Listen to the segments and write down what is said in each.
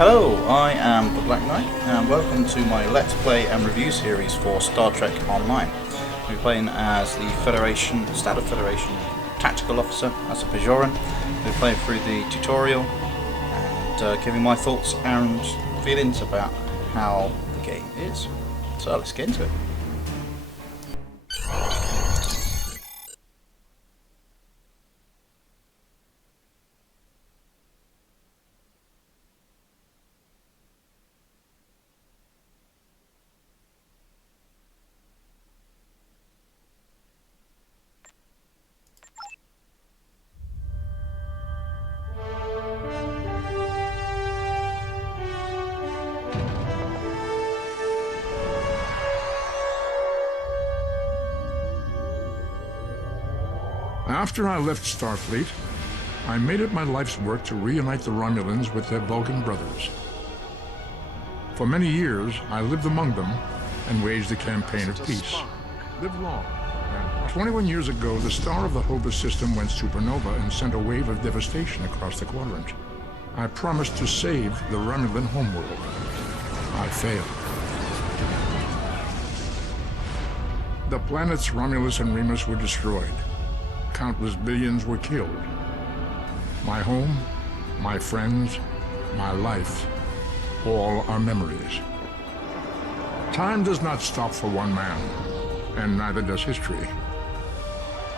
Hello, I am the Black Knight, and welcome to my Let's Play and review series for Star Trek Online. We're playing as the Standard Federation Tactical Officer, as a Bajoran. We're playing through the tutorial and giving my thoughts and feelings about how the game is. So let's get into it. After I left Starfleet, I made it my life's work to reunite the Romulans with their Vulcan brothers. For many years, I lived among them and waged a campaign of peace. Live long. 21 years ago, the star of the Hova system went supernova and sent a wave of devastation across the quadrant. I promised to save the Romulan homeworld. I failed. The planets Romulus and Remus were destroyed. Countless billions were killed. My home, my friends, my life, all are memories. Time does not stop for one man, and neither does history.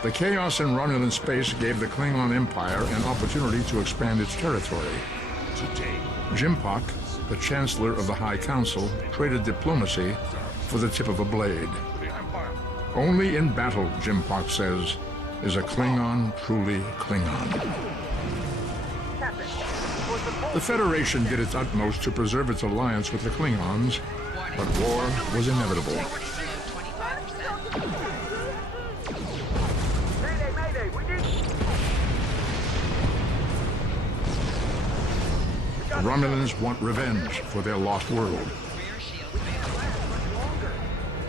The chaos in Romulan space gave the Klingon Empire an opportunity to expand its territory. Today, Jimpak, the Chancellor of the High Council, traded diplomacy for the tip of a blade. Only in battle, Jimpak says, is a Klingon truly Klingon. The Federation did its utmost to preserve its alliance with the Klingons, but war was inevitable. The Romulans want revenge for their lost world.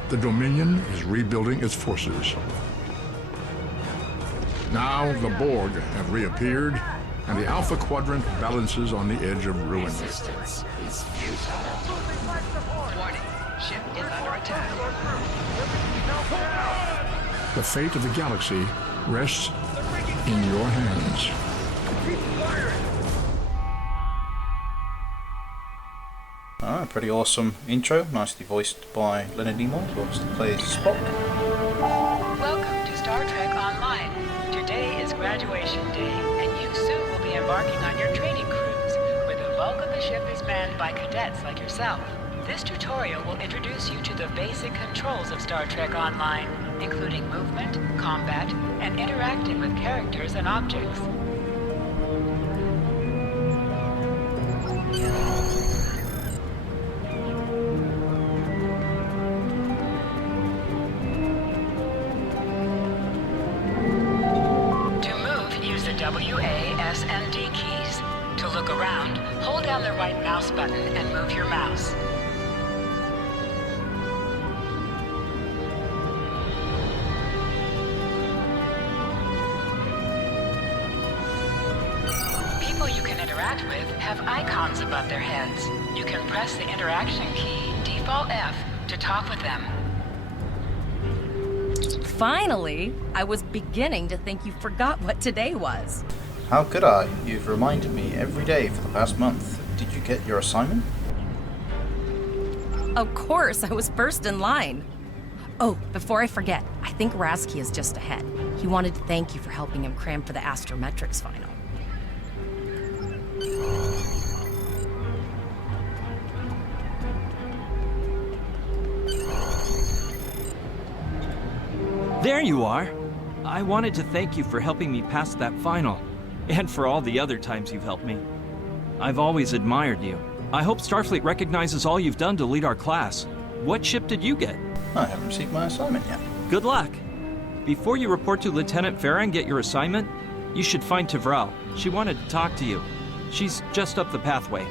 The Dominion is rebuilding its forces. Now the Borg have reappeared, and the Alpha Quadrant balances on the edge of ruin. Resistance is futile. Warning, ship is under attack. The fate of the galaxy rests in your hands. Alright, pretty awesome intro, nicely voiced by Leonard Nimoy, who obviously plays Spock. Welcome to Star Trek Online. Today is graduation day, and you soon will be embarking on your training cruise, where the bulk of the ship is manned by cadets like yourself. This tutorial will introduce you to the basic controls of Star Trek Online, including movement, combat, and interacting with characters and objects. W, A, S, and D keys. To look around, hold down the right mouse button and move your mouse. People you can interact with have icons above their heads. You can press the interaction key, default F, to talk with them. Finally! I was beginning to think you forgot what today was. How could I? You've reminded me every day for the past month. Did you get your assignment? Of course, I was first in line. Oh, before I forget, I think Rasky is just ahead. He wanted to thank you for helping him cram for the Astrometrics final. There you are! I wanted to thank you for helping me pass that final, and for all the other times you've helped me. I've always admired you. I hope Starfleet recognizes all you've done to lead our class. What ship did you get? I haven't received my assignment yet. Good luck! Before you report to Lieutenant Farah and get your assignment, you should find Tvrel. She wanted to talk to you. She's just up the pathway.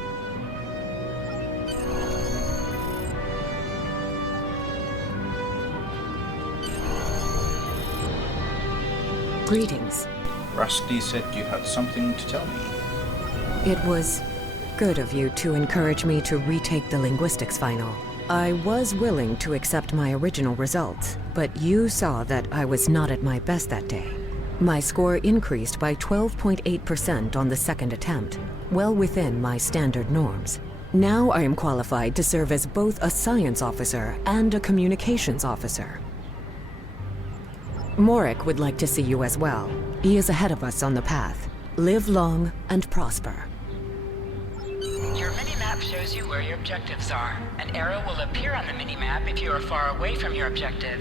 Greetings. Rasky said you had something to tell me. It was good of you to encourage me to retake the linguistics final. I was willing to accept my original results, but you saw that I was not at my best that day. My score increased by 12.8% on the second attempt, well within my standard norms. Now I am qualified to serve as both a science officer and a communications officer. Morik would like to see you as well. He is ahead of us on the path. Live long and prosper. Your minimap shows you where your objectives are. An arrow will appear on the minimap if you are far away from your objective.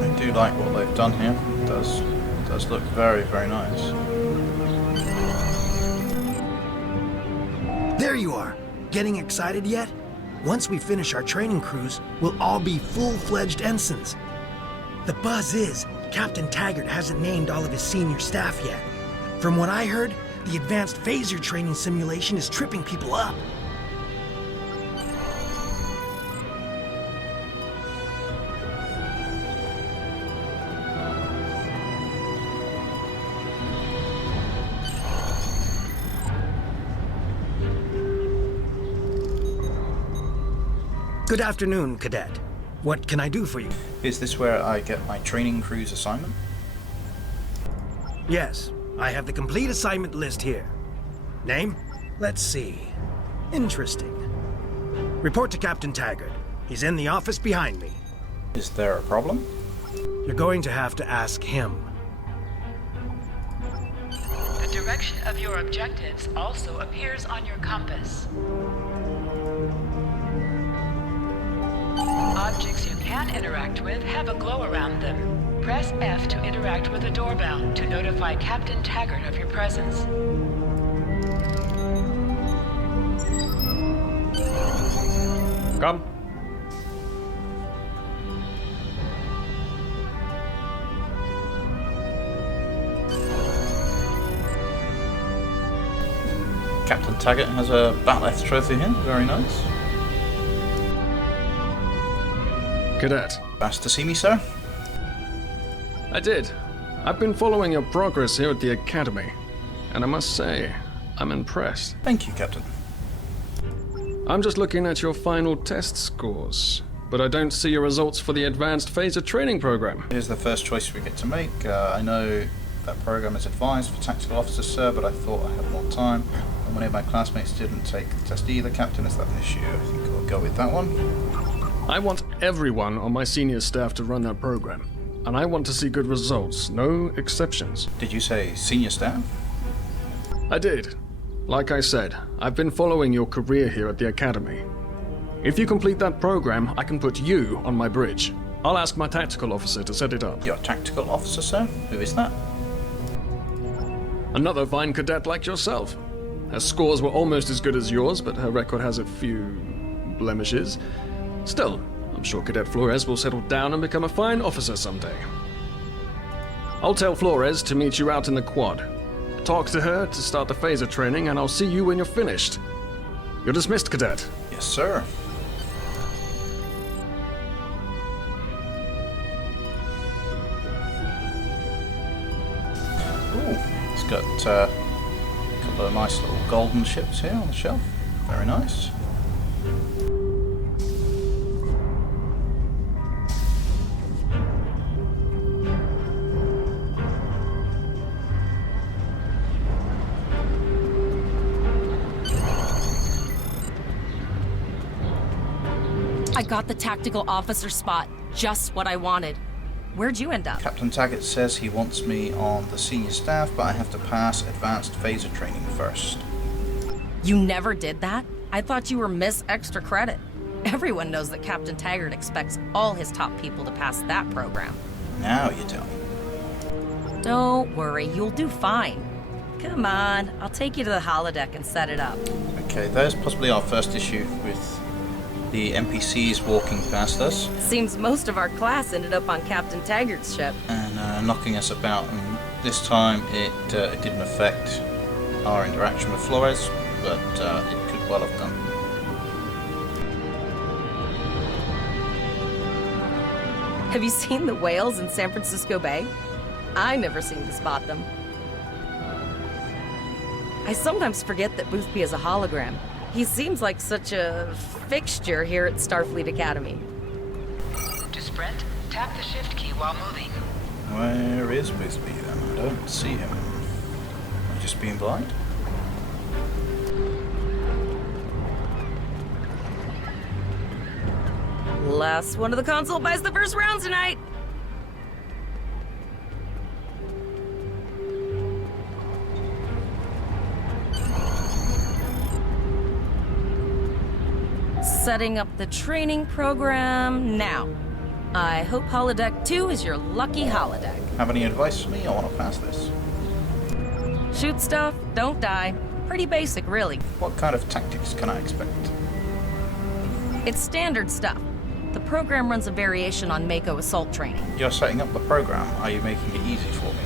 I do like what they've done here. It does look very, very nice. There you are! Getting excited yet? Once we finish our training cruise, we'll all be full-fledged ensigns. The buzz is, Captain Taggart hasn't named all of his senior staff yet. From what I heard, the advanced phaser training simulation is tripping people up. Good afternoon, Cadet. What can I do for you? Is this where I get my training cruise assignment? Yes, I have the complete assignment list here. Name? Let's see. Interesting. Report to Captain Taggart. He's in the office behind me. Is there a problem? You're going to have to ask him. The direction of your objectives also appears on your compass. Objects you can interact with have a glow around them. Press F to interact with a doorbell to notify Captain Taggart of your presence. Come. Captain Taggart has a Bat'leth trophy here. Very nice. Cadet. Asked to see me, sir? I did. I've been following your progress here at the Academy, and I must say, I'm impressed. Thank you, Captain. I'm just looking at your final test scores, but I don't see your results for the Advanced Phaser Training Program. Here's the first choice we get to make. I know that program is advised for tactical officers, sir, but I thought I had more time. And many of my classmates didn't take the test either, Captain. Is that an issue? I think we'll go with that one. I want everyone on my senior staff to run that program, and I want to see good results, no exceptions. Did you say senior staff? I did. Like I said, I've been following your career here at the Academy. If you complete that program, I can put you on my bridge. I'll ask my tactical officer to set it up. Your tactical officer, sir? Who is that? Another fine cadet like yourself. Her scores were almost as good as yours, but her record has a few blemishes. Still, I'm sure Cadet Flores will settle down and become a fine officer someday. I'll tell Flores to meet you out in the quad. Talk to her to start the phaser training, and I'll see you when you're finished. You're dismissed, Cadet. Yes, sir. Ooh, it's got a couple of nice little golden ships here on the shelf. Very nice. I got the tactical officer spot. Just what I wanted. Where'd you end up? Captain Taggart says he wants me on the senior staff, but I have to pass advanced phaser training first. You never did that? I thought you were Miss Extra Credit. Everyone knows that Captain Taggart expects all his top people to pass that program. Now you tell me. Don't worry, you'll do fine. Come on, I'll take you to the holodeck and set it up. Okay, there's possibly our first issue with the NPCs walking past us. Seems most of our class ended up on Captain Taggart's ship. And knocking us about, and this time it didn't affect our interaction with Flores, but it could well have done. Have you seen the whales in San Francisco Bay? I never seem to spot them. I sometimes forget that Boothby is a hologram. He seems like such a fixture here at Starfleet Academy. To sprint, tap the shift key while moving. Where is Boothby then? I don't see him. Am I just being blind? Last one of the console buys the first round tonight. Setting up the training program now. I hope Holodeck 2 is your lucky holodeck. Have any advice for me? I want to pass this. Shoot stuff, don't die. Pretty basic, really. What kind of tactics can I expect? It's standard stuff. The program runs a variation on Mako assault training. You're setting up the program. Are you making it easy for me?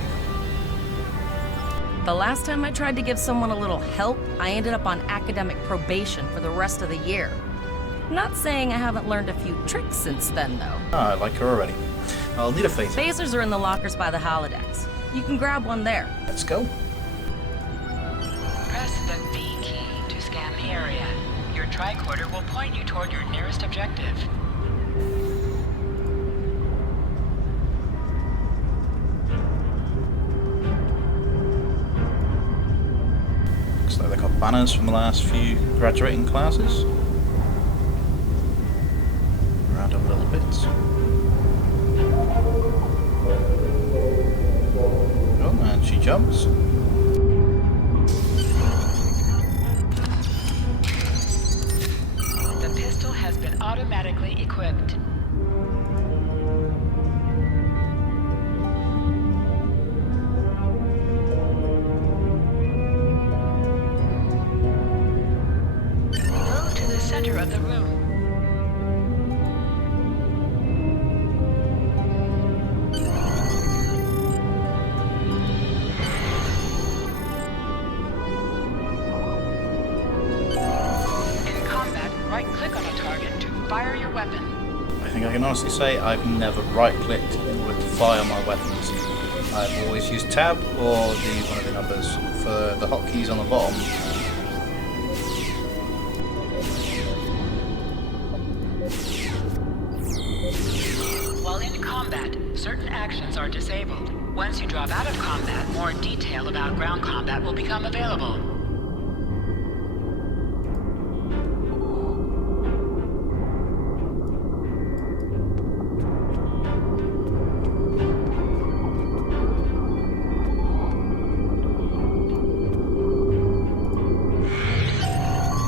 The last time I tried to give someone a little help, I ended up on academic probation for the rest of the year. Not saying I haven't learned a few tricks since then, though. Ah, I like her already. I'll need a phaser. Phasers are in the lockers by the holodecks. You can grab one there. Let's go. Press the V key to scan the area. Your tricorder will point you toward your nearest objective. Looks like they got banners from the last few graduating classes. Random little bits. Oh, and she jumps. The pistol has been automatically equipped. Go to the center of the room. In combat, right-click on a target to fire your weapon. I think I can honestly say I've never right-clicked in order to fire my weapons. I've always used tab or one of the numbers for the hotkeys on the bottom. While in combat, certain actions are disabled. Once you drop out of combat, more detail about ground combat will become available.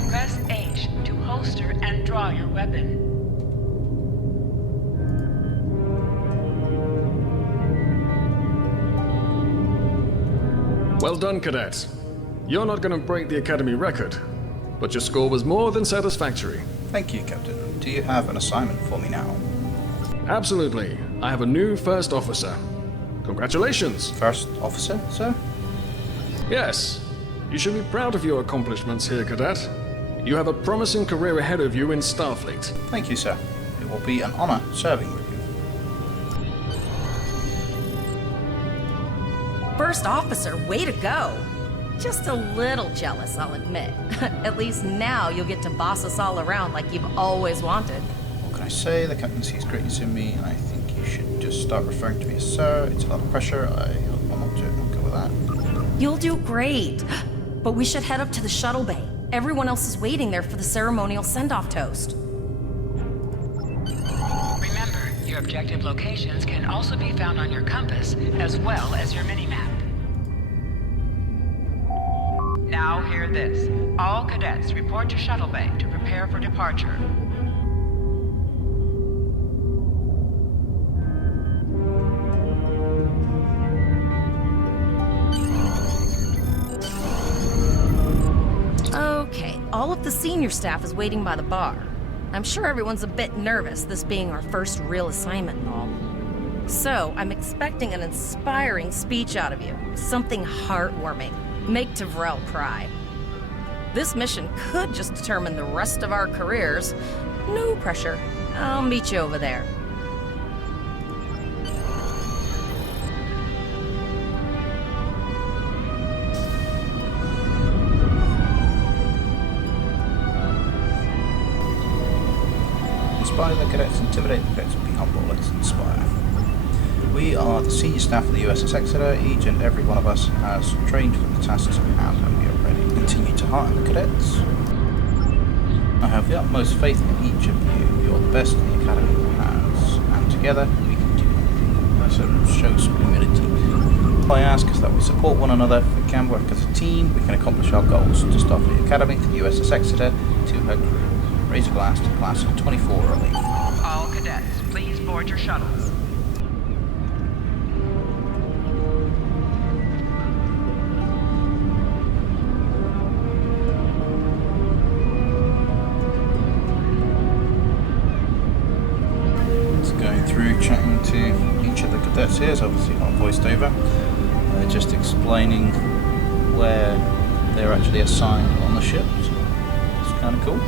Press H to holster and draw your weapon. Well done, Cadet. You're not going to break the Academy record, but your score was more than satisfactory. Thank you, Captain. Do you have an assignment for me now? Absolutely. I have a new first officer. Congratulations. First officer, sir? Yes. You should be proud of your accomplishments here, Cadet. You have a promising career ahead of you in Starfleet. Thank you, sir. It will be an honor serving with you. First officer, way to go! Just a little jealous, I'll admit. At least now you'll get to boss us all around like you've always wanted. What can I say? The captain sees greatness in me, and I think you should just start referring to me as sir. It's a lot of pressure. I'm not go with that. You'll do great. But we should head up to the shuttle bay. Everyone else is waiting there for the ceremonial send-off toast. Remember, your objective locations can also be found on your compass, as well as your minimap. Now hear this. All cadets report to Shuttle Bay to prepare for departure. Okay, all of the senior staff is waiting by the bar. I'm sure everyone's a bit nervous, this being our first real assignment and all. So, I'm expecting an inspiring speech out of you. Something heartwarming. Make Tavrel cry. This mission could just determine the rest of our careers. No pressure. I'll meet you over there. inspire the cadets, intimidate the cadets, be humble, let's inspire. We are the senior staff of the USS Exeter. Each and every one of us has trained for the tasks at hand, and we are ready to continue to hearten the cadets. I have the utmost faith in each of you. You're the best the Academy has, and together we can do it. So show some humility. All I ask is that we support one another. If we can work as a team, we can accomplish our goals. To Starfleet Academy, to the USS Exeter, to her crew. Raise a glass to class of 24 early. All cadets, please board your shuttles. Going through chatting to each of the cadets here, is obviously not voiced over, just explaining where they're actually assigned on the ship, so it's kind of cool.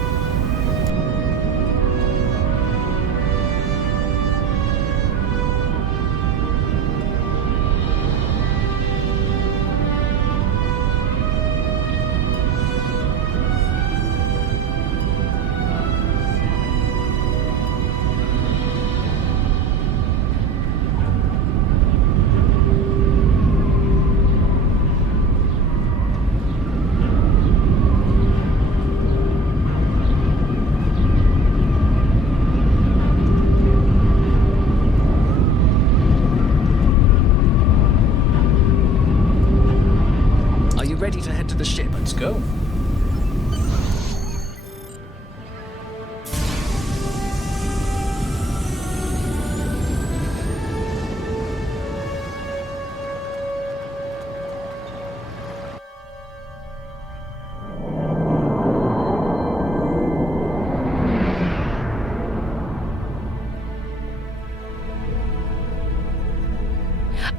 Ready to head to the ship. Let's go.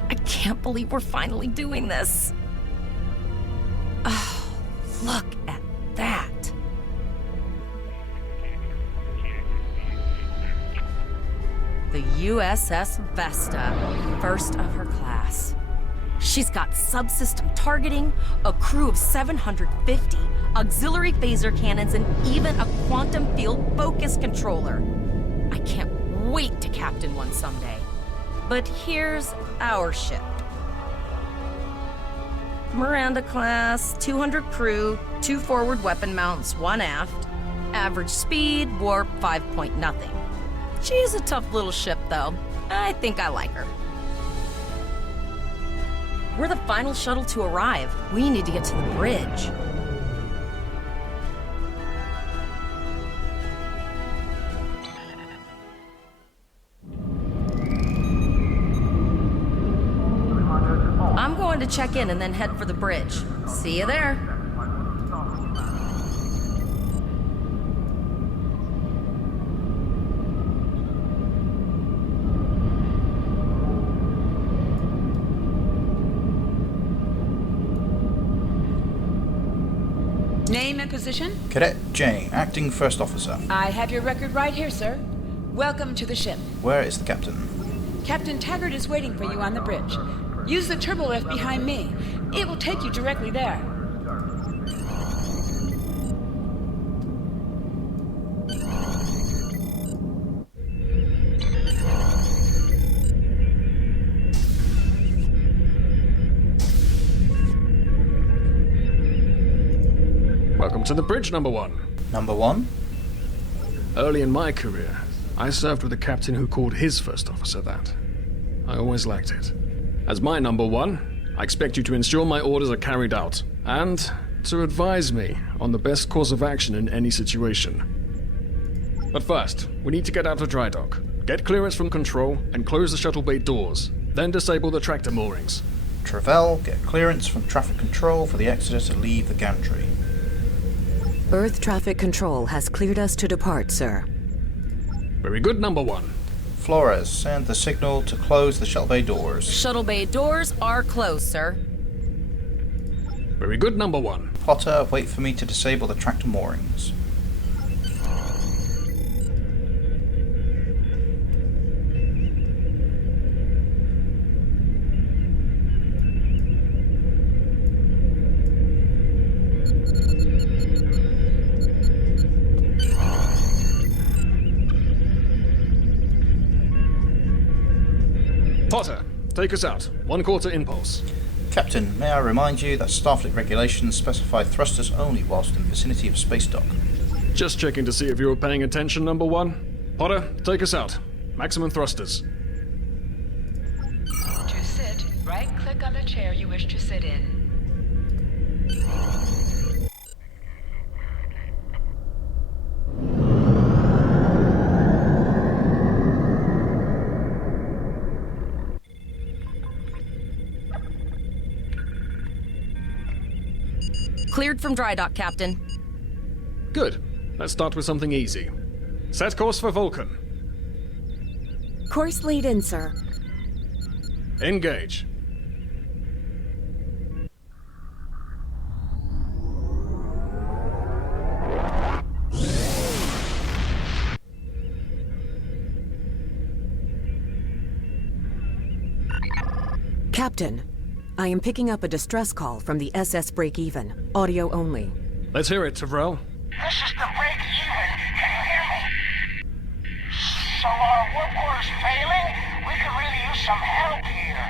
I can't believe we're finally doing this. Oh, look at that. The USS Vesta, first of her class. She's got subsystem targeting, a crew of 750, auxiliary phaser cannons, and even a quantum field focus controller. I can't wait to captain one someday. But here's our ship. Miranda class, 200 crew, 2 forward weapon mounts, 1 aft. Average speed, warp 5.0. She's a tough little ship, though. I think I like her. We're the final shuttle to arrive. We need to get to the bridge. I'm going to check in and then head for the bridge. See you there. Name and position? Cadet Jane, acting first officer. I have your record right here, sir. Welcome to the ship. Where is the captain? Captain Taggart is waiting for you on the bridge. Use the turbo lift behind me. It will take you directly there. Welcome to the bridge, number 1. Number 1? Early in my career, I served with a captain who called his first officer that. I always liked it. As my number 1, I expect you to ensure my orders are carried out, and to advise me on the best course of action in any situation. But first, we need to get out of dry dock, get clearance from control, and close the shuttle bay doors, then disable the tractor moorings. Travell, get clearance from traffic control for the Exeter to leave the gantry. Earth traffic control has cleared us to depart, sir. Very good, number 1. Flores, send the signal to close the shuttle bay doors. Shuttle bay doors are closed, sir. Very good, number 1. Potter, wait for me to disable the tractor moorings. Potter, take us out. 1/4 impulse. Captain, may I remind you that Starfleet regulations specify thrusters only whilst in the vicinity of space dock. Just checking to see if you were paying attention, number 1. Potter, take us out. Maximum thrusters. To sit, right-click on the chair you wish to sit in. Cleared from dry dock, Captain. Good. Let's start with something easy. Set course for Vulcan. Course lead in, sir. Engage. Captain, I am picking up a distress call from the SS Break-Even. Audio only. Let's hear it, Tyrell. This is the Break-Even. Can you hear me? So our work order's failing? We could really use some help here.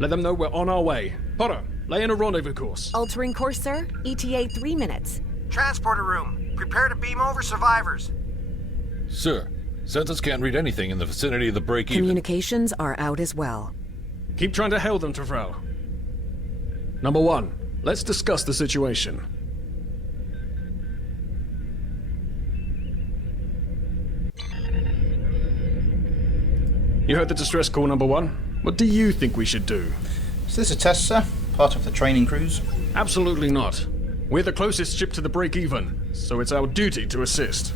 Let them know we're on our way. Potter, lay in a rendezvous course. Altering course, sir. ETA 3 minutes. Transporter room. Prepare to beam over survivors. Sir, Census can't read anything in the vicinity of the break-even. Communications are out as well. Keep trying to hail them, Tyrell. Number 1, let's discuss the situation. You heard the distress call, number 1. What do you think we should do? Is this a test, sir? Part of the training cruise? Absolutely not. We're the closest ship to the break-even, so it's our duty to assist.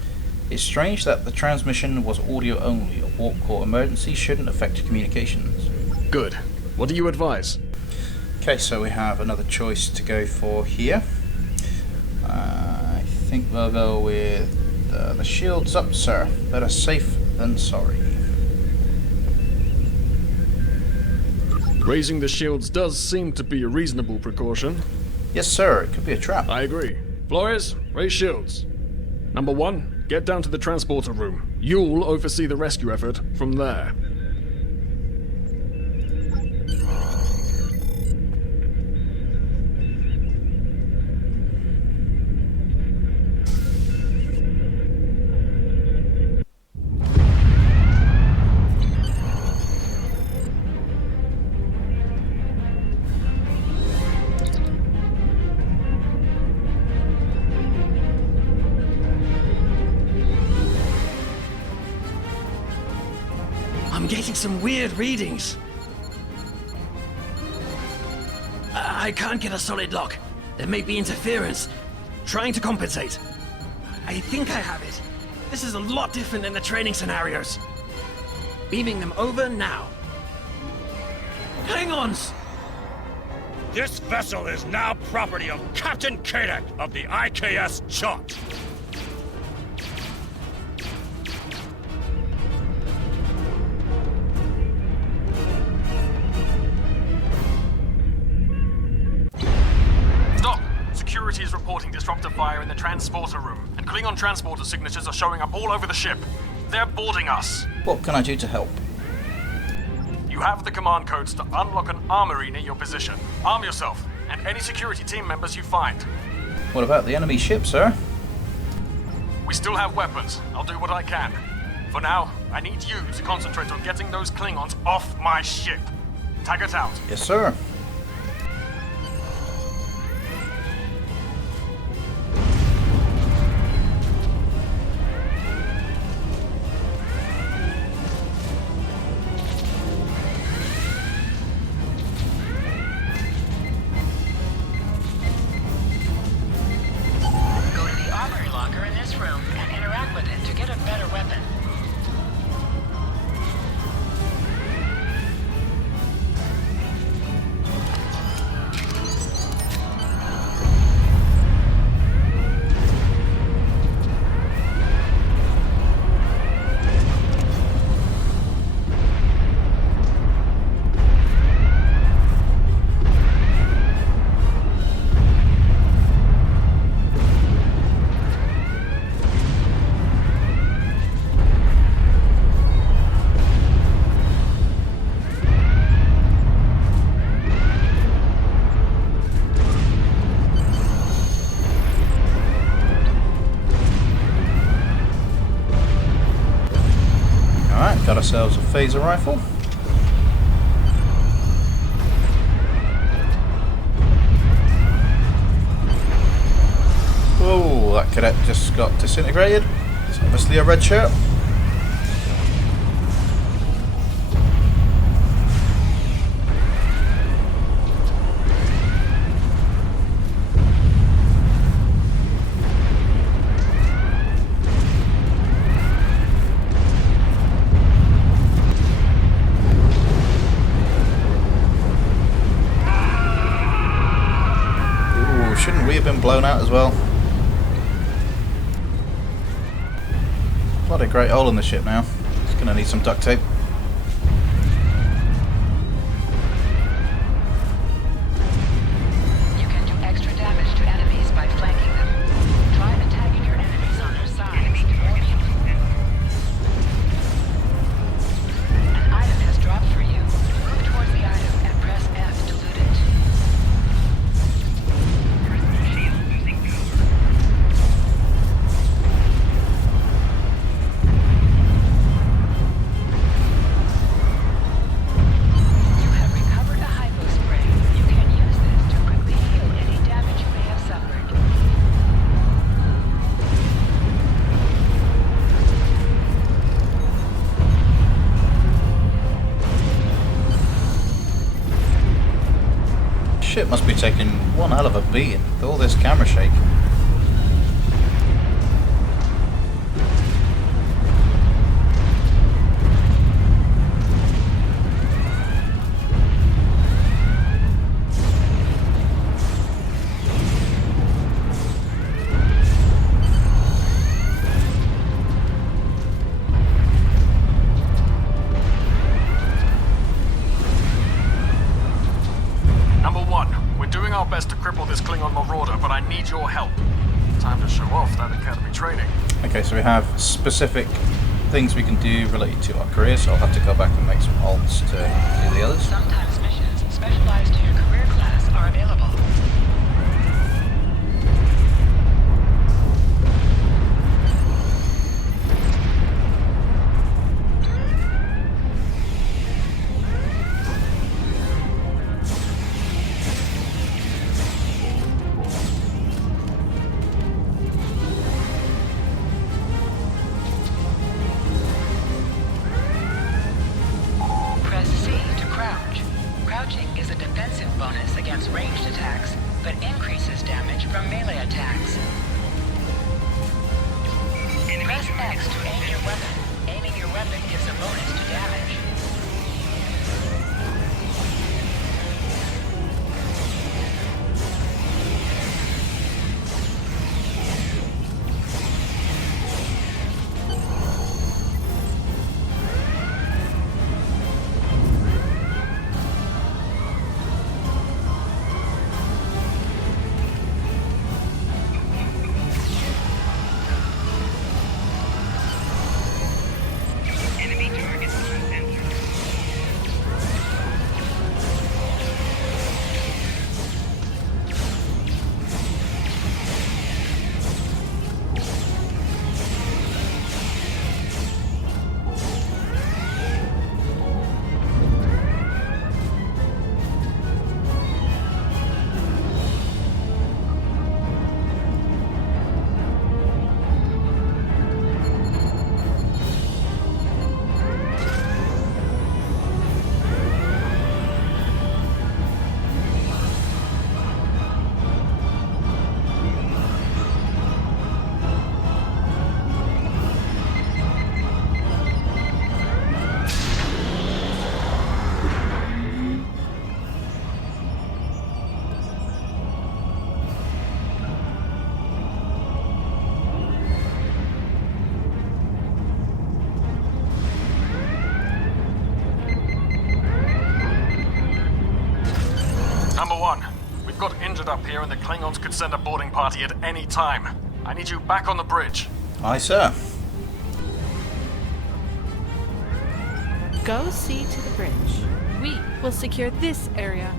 It's strange that the transmission was audio only. A warp core emergency shouldn't affect communications. Good. What do you advise? Okay, so we have another choice to go for here. I think we'll go with the shields up, sir. Better safe than sorry. Raising the shields does seem to be a reasonable precaution. Yes, sir. It could be a trap. I agree. Flores, raise shields. Number 1, get down to the transporter room. You'll oversee the rescue effort from there. I'm getting some weird readings. I can't get a solid lock. There may be interference. Trying to compensate. I think I have it. This is a lot different than the training scenarios. Beaming them over now. Hang on! This vessel is now property of Captain Kadek of the IKS Chalk. Stop! Security is reporting disruptor fire in the transporter room, and Klingon transporter signatures are showing up all over the ship. They're boarding us. What can I do to help? You have the command codes to unlock an armory near your position. Arm yourself, and any security team members you find. What about the enemy ship, sir? We still have weapons. I'll do what I can. For now, I need you to concentrate on getting those Klingons off my ship. Taggart out. Yes, sir. Go to the armory locker in this room and interact with it to get a better weapon. ourselves a phaser rifle. Oh, that cadet just got disintegrated. It's obviously a red shirt. Ooh, shouldn't we have been blown out as well? What a great hole in the ship now. It's going to need some duct tape. You can do extra damage to enemies by flanking them. Try attacking your enemies on their sides. An item has dropped for you. Move towards the item and press F to loot it. You have recovered a hypo spray. You can use this to quickly heal any damage you may have suffered. Ship must be taking one hell of a beating with all this camera shake. Number one, we're doing our best to cripple this Klingon marauder, but I need your help. Time to show off that academy training. Okay, so we have specific things we can do related to our career, so I'll have to go back and make some alts to do the others. Sometimes missions specialized to your career class are available. Press C to crouch. Crouching is a defensive bonus against ranged attacks, but increases damage from melee attacks. Press X to aim your weapon. Aiming your weapon gives a bonus to damage. Number one, we've got injured up here and the Klingons could send a boarding party at any time. I need you back on the bridge. Aye, sir. Go see to the bridge. We will secure this area.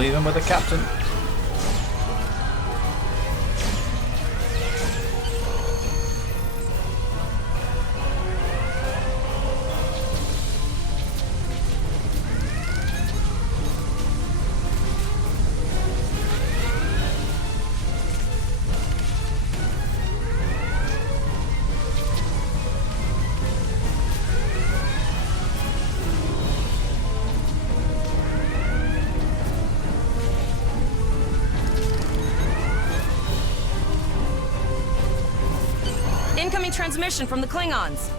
leave him with the captain. Incoming transmission from the Klingons.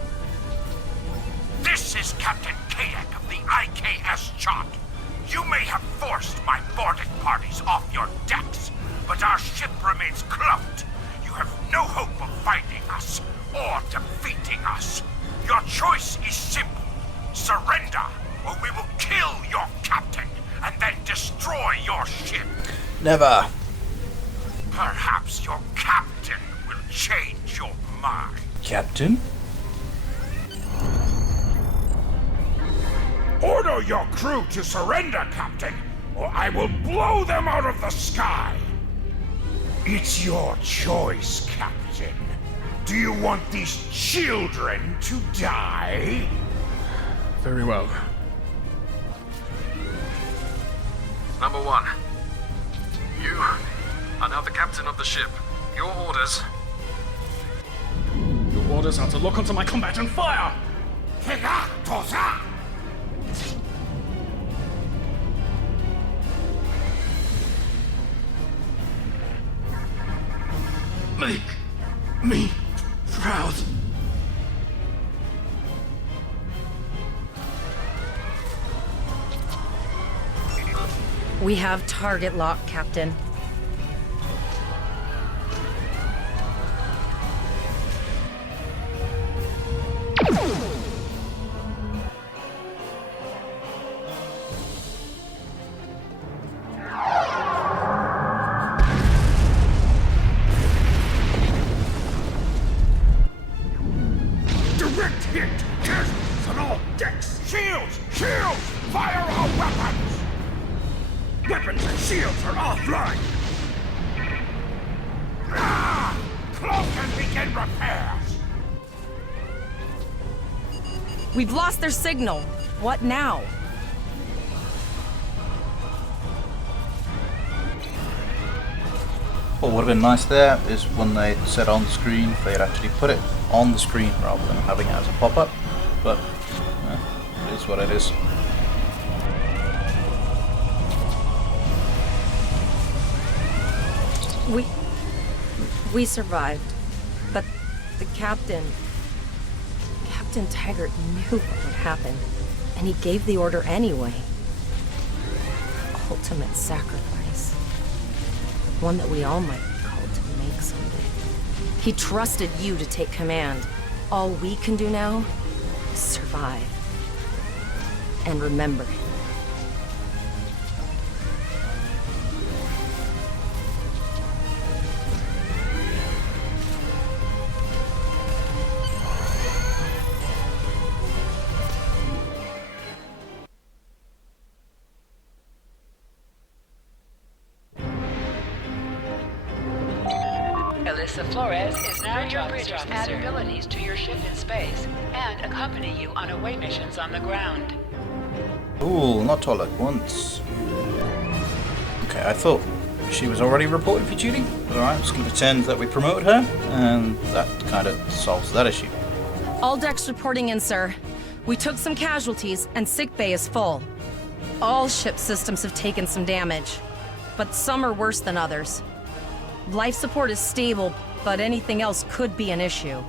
This is Captain Kadek of the IKS Chot. You may have forced my boarding parties off your decks, but our ship remains cloaked. You have no hope of finding us or defeating us. Your choice is simple. Surrender, or we will kill your captain and then destroy your ship. Never. Perhaps your captain will change your mind. Captain? Order your crew to surrender, Captain, or I will blow them out of the sky. It's your choice, Captain. Do you want these children to die? Very well. Number 1. You are now the captain of the ship. Your orders. Your orders are to lock onto my combat and fire! Make me proud. We have target lock, Captain. Direct hit! Cannons on all decks! Shields! Shields! Fire all weapons! Weapons and shields are offline! Ah! Cloak and begin repairs! We've lost their signal. What now? What would have been nice there is when they said on the screen, if they had actually put it on the screen rather than having it as a pop-up. But it is what it is. We survived, but the Captain Taggart knew what would happen, and he gave the order anyway. Ultimate sacrifice. One that we all might be called to make someday. He trusted you to take command. All we can do now is survive. And remember him. Alyssa Flores is now your bridge officer. Add abilities to your ship in space and accompany you on away missions on the ground. Ooh, not all at once. Okay, I thought she was already reported for duty. But alright, I'm just going to pretend that we promoted her, and that kind of solves that issue. All decks reporting in, sir. We took some casualties, and sickbay is full. All ship systems have taken some damage, but some are worse than others. Life support is stable, but anything else could be an issue.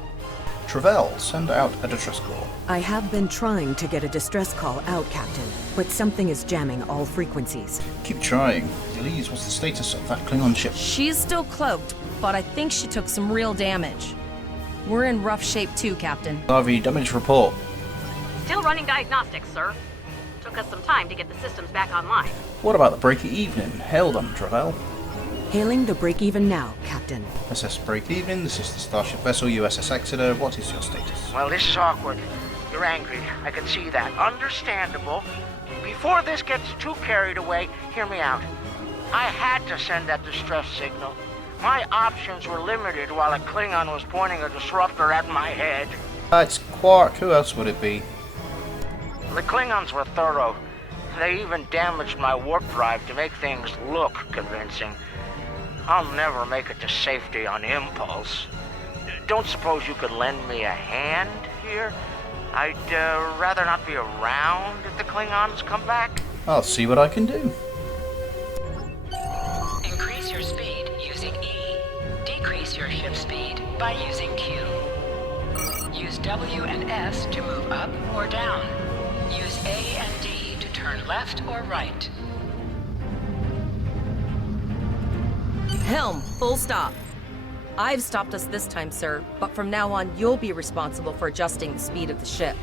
Travell, send out a distress call. I have been trying to get a distress call out, Captain, but something is jamming all frequencies. Keep trying. Elise, what's the status of that Klingon ship? She's still cloaked, but I think she took some real damage. We're in rough shape too, Captain. RV damage report. Still running diagnostics, sir. Took us some time to get the systems back online. What about the break-even? Hail them, Travell. Hailing the break-even now, Captain. SS break-even, this is the starship vessel USS Exeter. What is your status? Well, this is awkward. You're angry. I can see that. Understandable. Before this gets too carried away, hear me out. I had to send that distress signal. My options were limited while a Klingon was pointing a disruptor at my head. It's Quark. Who else would it be? The Klingons were thorough. They even damaged my warp drive to make things look convincing. I'll never make it to safety on impulse. Don't suppose you could lend me a hand here? I'd rather not be around if the Klingons come back. I'll see what I can do. Increase your speed using E. Decrease your ship speed by using Q. Use W and S to move up or down. Use A and D to turn left or right. Helm, full stop. I've stopped us this time, sir, but from now on, you'll be responsible for adjusting the speed of the ship.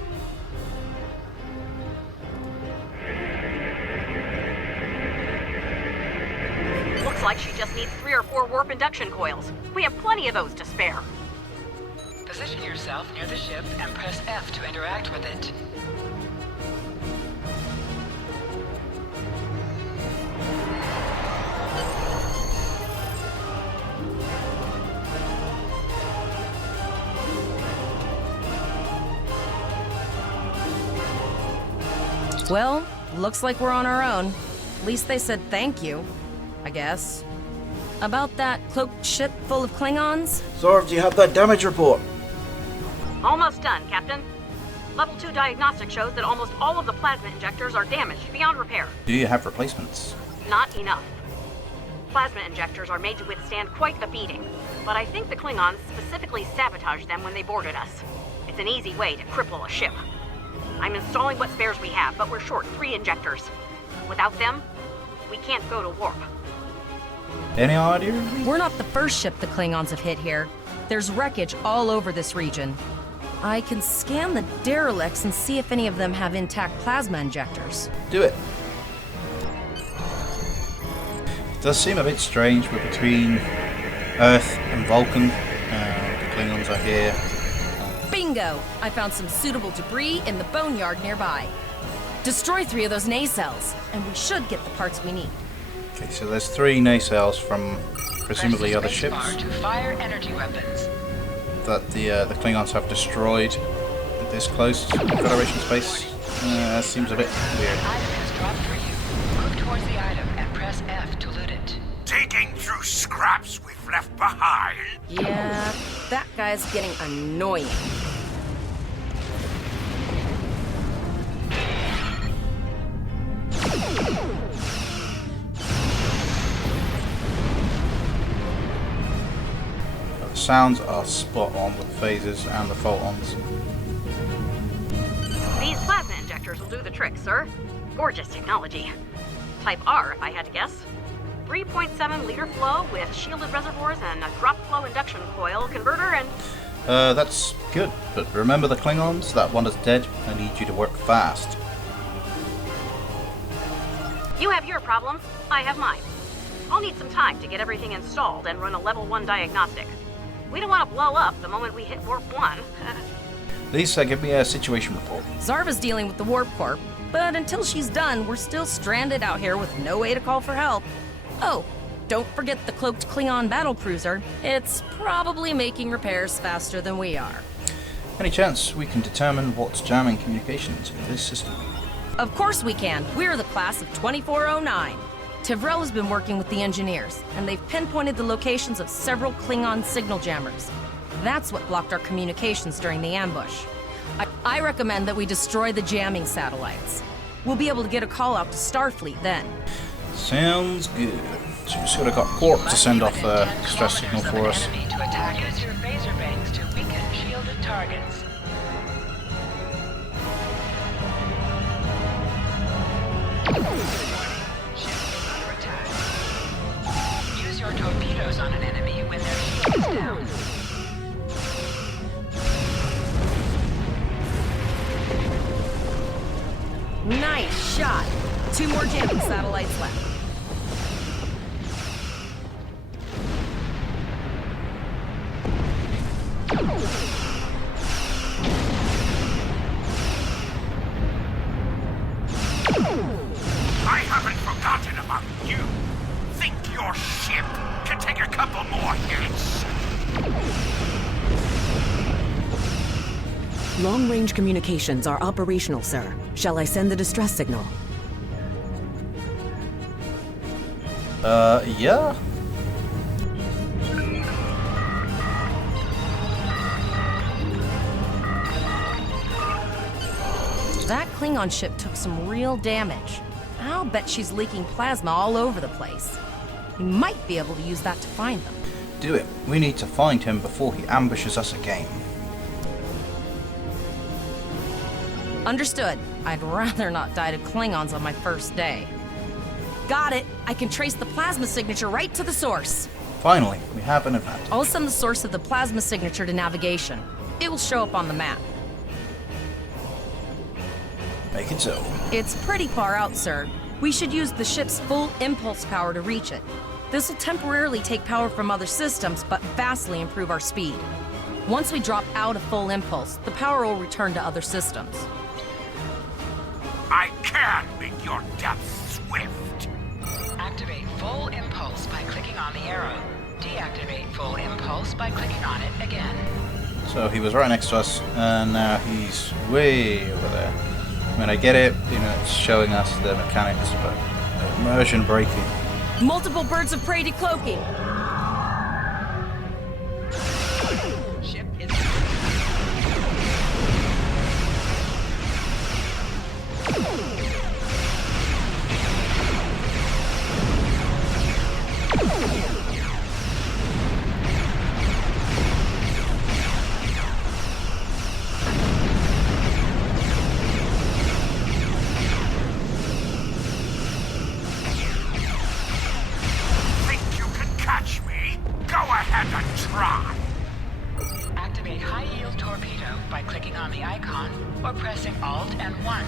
Looks like she just needs 3 or 4 warp induction coils. We have plenty of those to spare. Position yourself near the ship and press F to interact with it. Well, looks like we're on our own. At least they said thank you, I guess. About that cloaked ship full of Klingons? Zarv, do you have that damage report? Almost done, Captain. Level 2 diagnostic shows that almost all of the plasma injectors are damaged beyond repair. Do you have replacements? Not enough. Plasma injectors are made to withstand quite the beating, but I think the Klingons specifically sabotaged them when they boarded us. It's an easy way to cripple a ship. I'm installing what spares we have, but we're short 3 injectors. Without them, we can't go to warp. Any idea? We're not the first ship the Klingons have hit here. There's wreckage all over this region. I can scan the derelicts and see if any of them have intact plasma injectors. Do it. It does seem a bit strange. We're between Earth and Vulcan. The Klingons are here. Bingo! I found some suitable debris in the boneyard nearby. Destroy 3 of those nacelles, and we should get the parts we need. Okay, so there's 3 nacelles from presumably other ships to fire energy weapons that the Klingons have destroyed this close to Federation space. Seems a bit weird. Item is dropped for you. Move towards the item and press F to loot it. Digging through scraps we've left behind. Yeah, that guy's getting annoying. The sounds are spot on with the phasers and the photons. These plasma injectors will do the trick, sir. Gorgeous technology. Type R, if I had to guess. 3.7 liter flow with shielded reservoirs and a drop flow induction coil converter and... That's good, but remember the Klingons? That one is dead. I need you to work fast. You have your problems, I have mine. I'll need some time to get everything installed and run a level 1 diagnostic. We don't want to blow up the moment we hit warp 1. Lisa, give me a situation report. Zarva's dealing with the Warp Corp, but until she's done, we're still stranded out here with no way to call for help. Oh, don't forget the cloaked Klingon battlecruiser. It's probably making repairs faster than we are. Any chance we can determine what's jamming communications in this system? Of course we can. We're the class of 2409. Tivrel has been working with the engineers, and they've pinpointed the locations of several Klingon signal jammers. That's what blocked our communications during the ambush. I recommend that we destroy the jamming satellites. We'll be able to get a call out to Starfleet then. Sounds good. So we sort of got Quark to send off a distress signal for us. To attack. Use your phaser bangs to weaken shielded targets. Use your torpedoes on an enemy when their shield is down. Nice shot! 2 more jamming satellites left. Long-range communications are operational, sir. Shall I send the distress signal? Yeah. That Klingon ship took some real damage. I'll bet she's leaking plasma all over the place. We might be able to use that to find them. Do it. We need to find him before he ambushes us again. Understood. I'd rather not die to Klingons on my first day. Got it. I can trace the plasma signature right to the source. Finally, we have an advantage. I'll send the source of the plasma signature to navigation. It will show up on the map. Make it so. It's pretty far out, sir. We should use the ship's full impulse power to reach it. This will temporarily take power from other systems, but vastly improve our speed. Once we drop out of full impulse, the power will return to other systems. I can make your death swift. Activate full impulse by clicking on the arrow. Deactivate full impulse by clicking on it again. So he was right next to us, and now he's way over there. I mean, I get it, you know, it's showing us the mechanics, but immersion breaking. Multiple birds of prey decloaking. Ship is... Think you can catch me? Go ahead and try. Activate high-yield torpedo by clicking on the icon or pressing Alt and 1.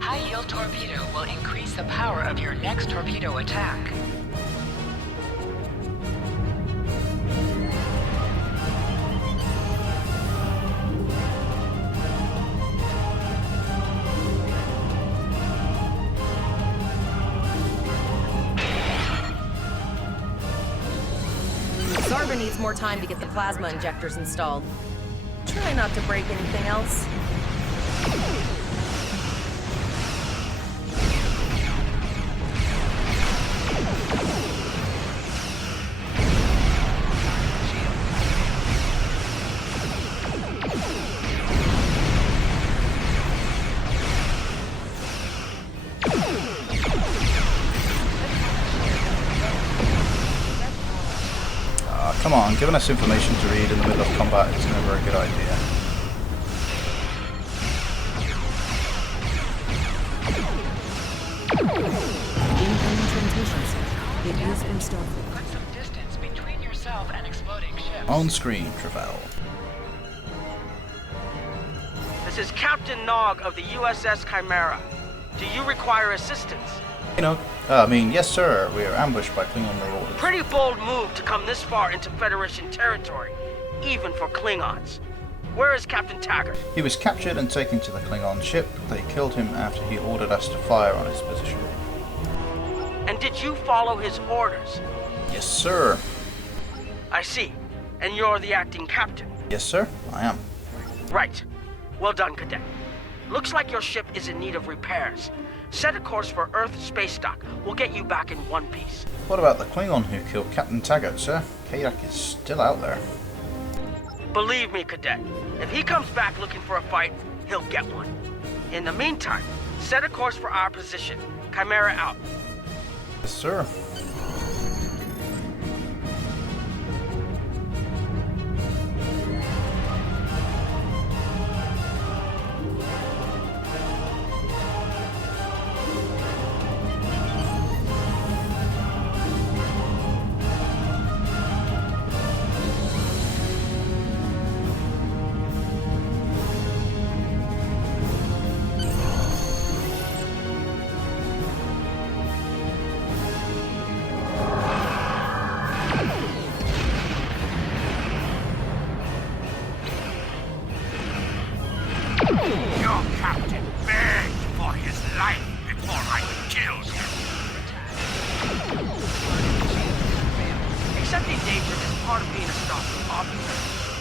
High-yield torpedo will increase the power of your next torpedo attack. Zarba needs more time to get the plasma injectors installed. Try not to break anything else. Come on, giving us information to read in the middle of combat is never a good idea. Incoming transmission, sir. It is from Starfleet. Put some distance between yourself and exploding ships. On screen, Travell. This is Captain Nog of the USS Chimera. Do you require assistance? You know, yes sir, we are ambushed by Klingon marauders. Pretty bold move to come this far into Federation territory, even for Klingons. Where is Captain Taggart? He was captured and taken to the Klingon ship. They killed him after he ordered us to fire on his position. And did you follow his orders? Yes sir. I see. And you're the acting captain? Yes sir, I am. Right. Well done, Cadet. Looks like your ship is in need of repairs. Set a course for Earth space dock. We'll get you back in one piece. What about the Klingon who killed Captain Taggart, sir? Kayak is still out there. Believe me, Cadet. If he comes back looking for a fight, he'll get one. In the meantime, set a course for our position. Chimera out. Yes sir. Your captain begged for his life before I killed him. Accepting danger is part of being a Starfleet officer.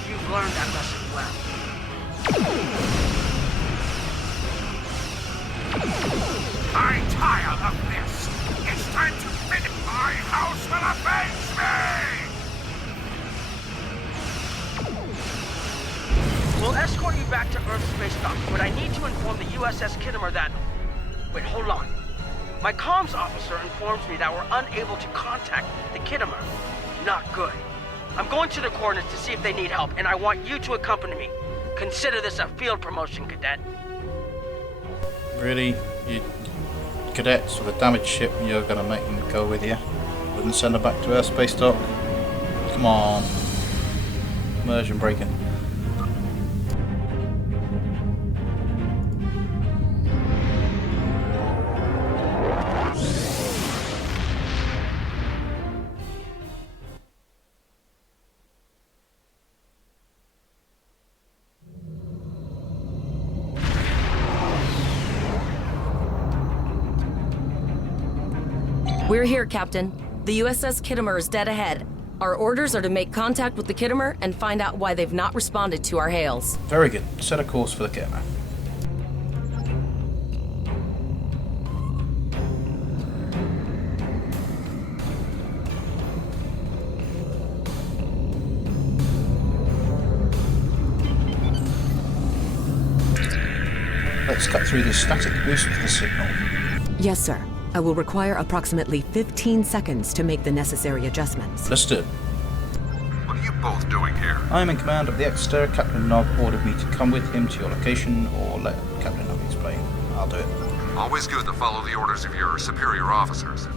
you've learned that lesson well. I'm tired of this. It's time to finish. My house will avenge me! We'll escort you back to Earth Space Dock, but I need to inform the USS Kittimer that... Wait, hold on. My comms officer informs me that we're unable to contact the Kittimer. Not good. I'm going to the coordinates to see if they need help, and I want you to accompany me. Consider this a field promotion, Cadet. Really? You cadets with a damaged ship, you're gonna make them go with you? Wouldn't send them back to Earth Space Dock? Come on. Immersion breaking. We're here, Captain. The USS Kittimer is dead ahead. Our orders are to make contact with the Kittimer and find out why they've not responded to our hails. Very good. Set a course for the Kittimer. Let's cut through this static boost with the signal. Yes, sir. I will require approximately 15 seconds to make the necessary adjustments. Understood. What are you both doing here? I am in command of the Exeter. Captain Nog ordered me to come with him to your location, or let Captain Nog explain. I'll do it. Always good to follow the orders of your superior officers.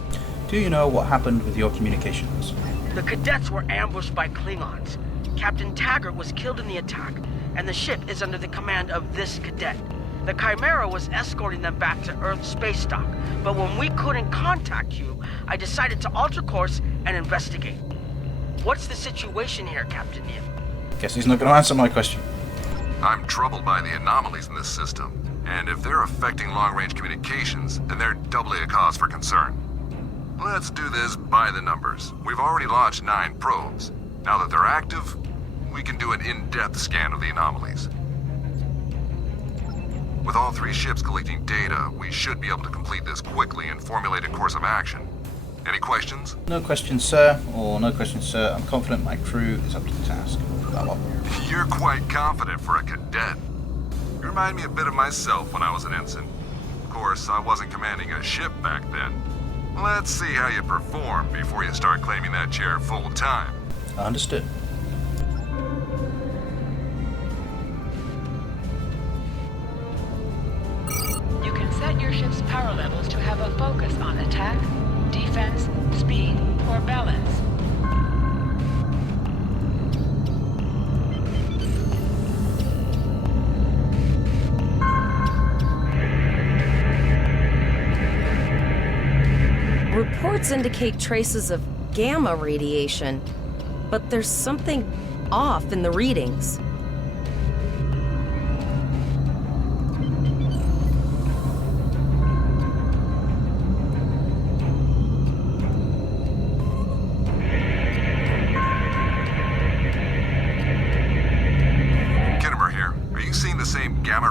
Do you know what happened with your communications? The cadets were ambushed by Klingons. Captain Taggart was killed in the attack, and the ship is under the command of this cadet. The Chimera was escorting them back to Earth Space Dock, but when we couldn't contact you, I decided to alter course and investigate. What's the situation here, Captain Yin? Guess he's not going to answer my question. I'm troubled by the anomalies in this system, and if they're affecting long-range communications, then they're doubly a cause for concern. Let's do this by the numbers. We've already launched 9 probes. Now that they're active, we can do an in-depth scan of the anomalies. With all 3 ships collecting data, we should be able to complete this quickly and formulate a course of action. Any questions? No questions, sir. Or no questions, sir. I'm confident my crew is up to the task. That one. You're quite confident for a cadet. You remind me a bit of myself when I was an ensign. Of course, I wasn't commanding a ship back then. Let's see how you perform before you start claiming that chair full time. Understood. You can set your ship's power levels to have a focus on attack, defense, speed, or balance. Reports indicate traces of gamma radiation, but there's something off in the readings.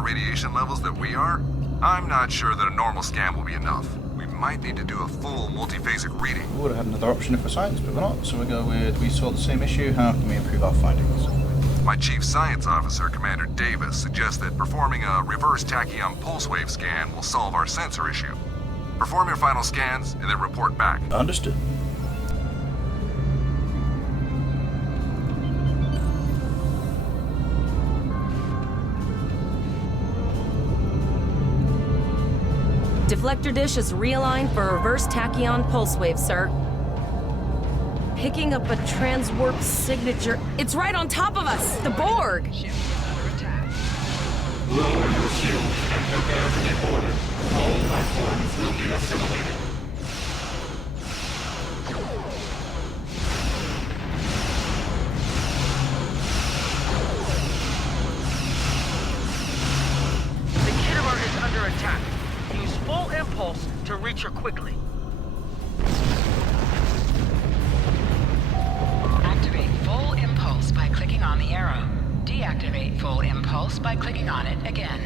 Radiation levels that we are? I'm not sure that a normal scan will be enough. We might need to do a full multiphasic reading. We would have had another option if we're science, but we're not, so we go with we saw the same issue, how can we improve our findings? My chief science officer, Commander Davis, suggests that performing a reverse tachyon pulse wave scan will solve our sensor issue. Perform your final scans and then report back. Understood. Deflector dish is realigned for reverse tachyon pulse wave, sir. Picking up a transwarp signature. It's right on top of us! The Borg! Lower your shield and prepare to get ordered. All life forms will be assimilated. The Kittimer is under attack. Use full impulse to reach her quickly. Activate full impulse by clicking on on the arrow. Deactivate full impulse by clicking on it again.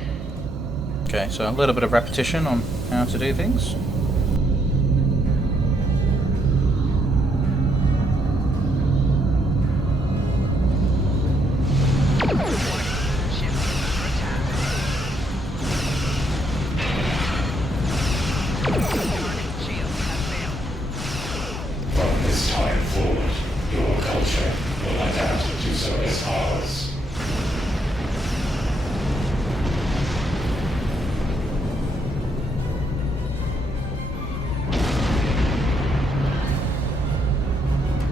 Okay, so a little bit of repetition on how to do things. From this time forward, your culture will adapt to so as ours.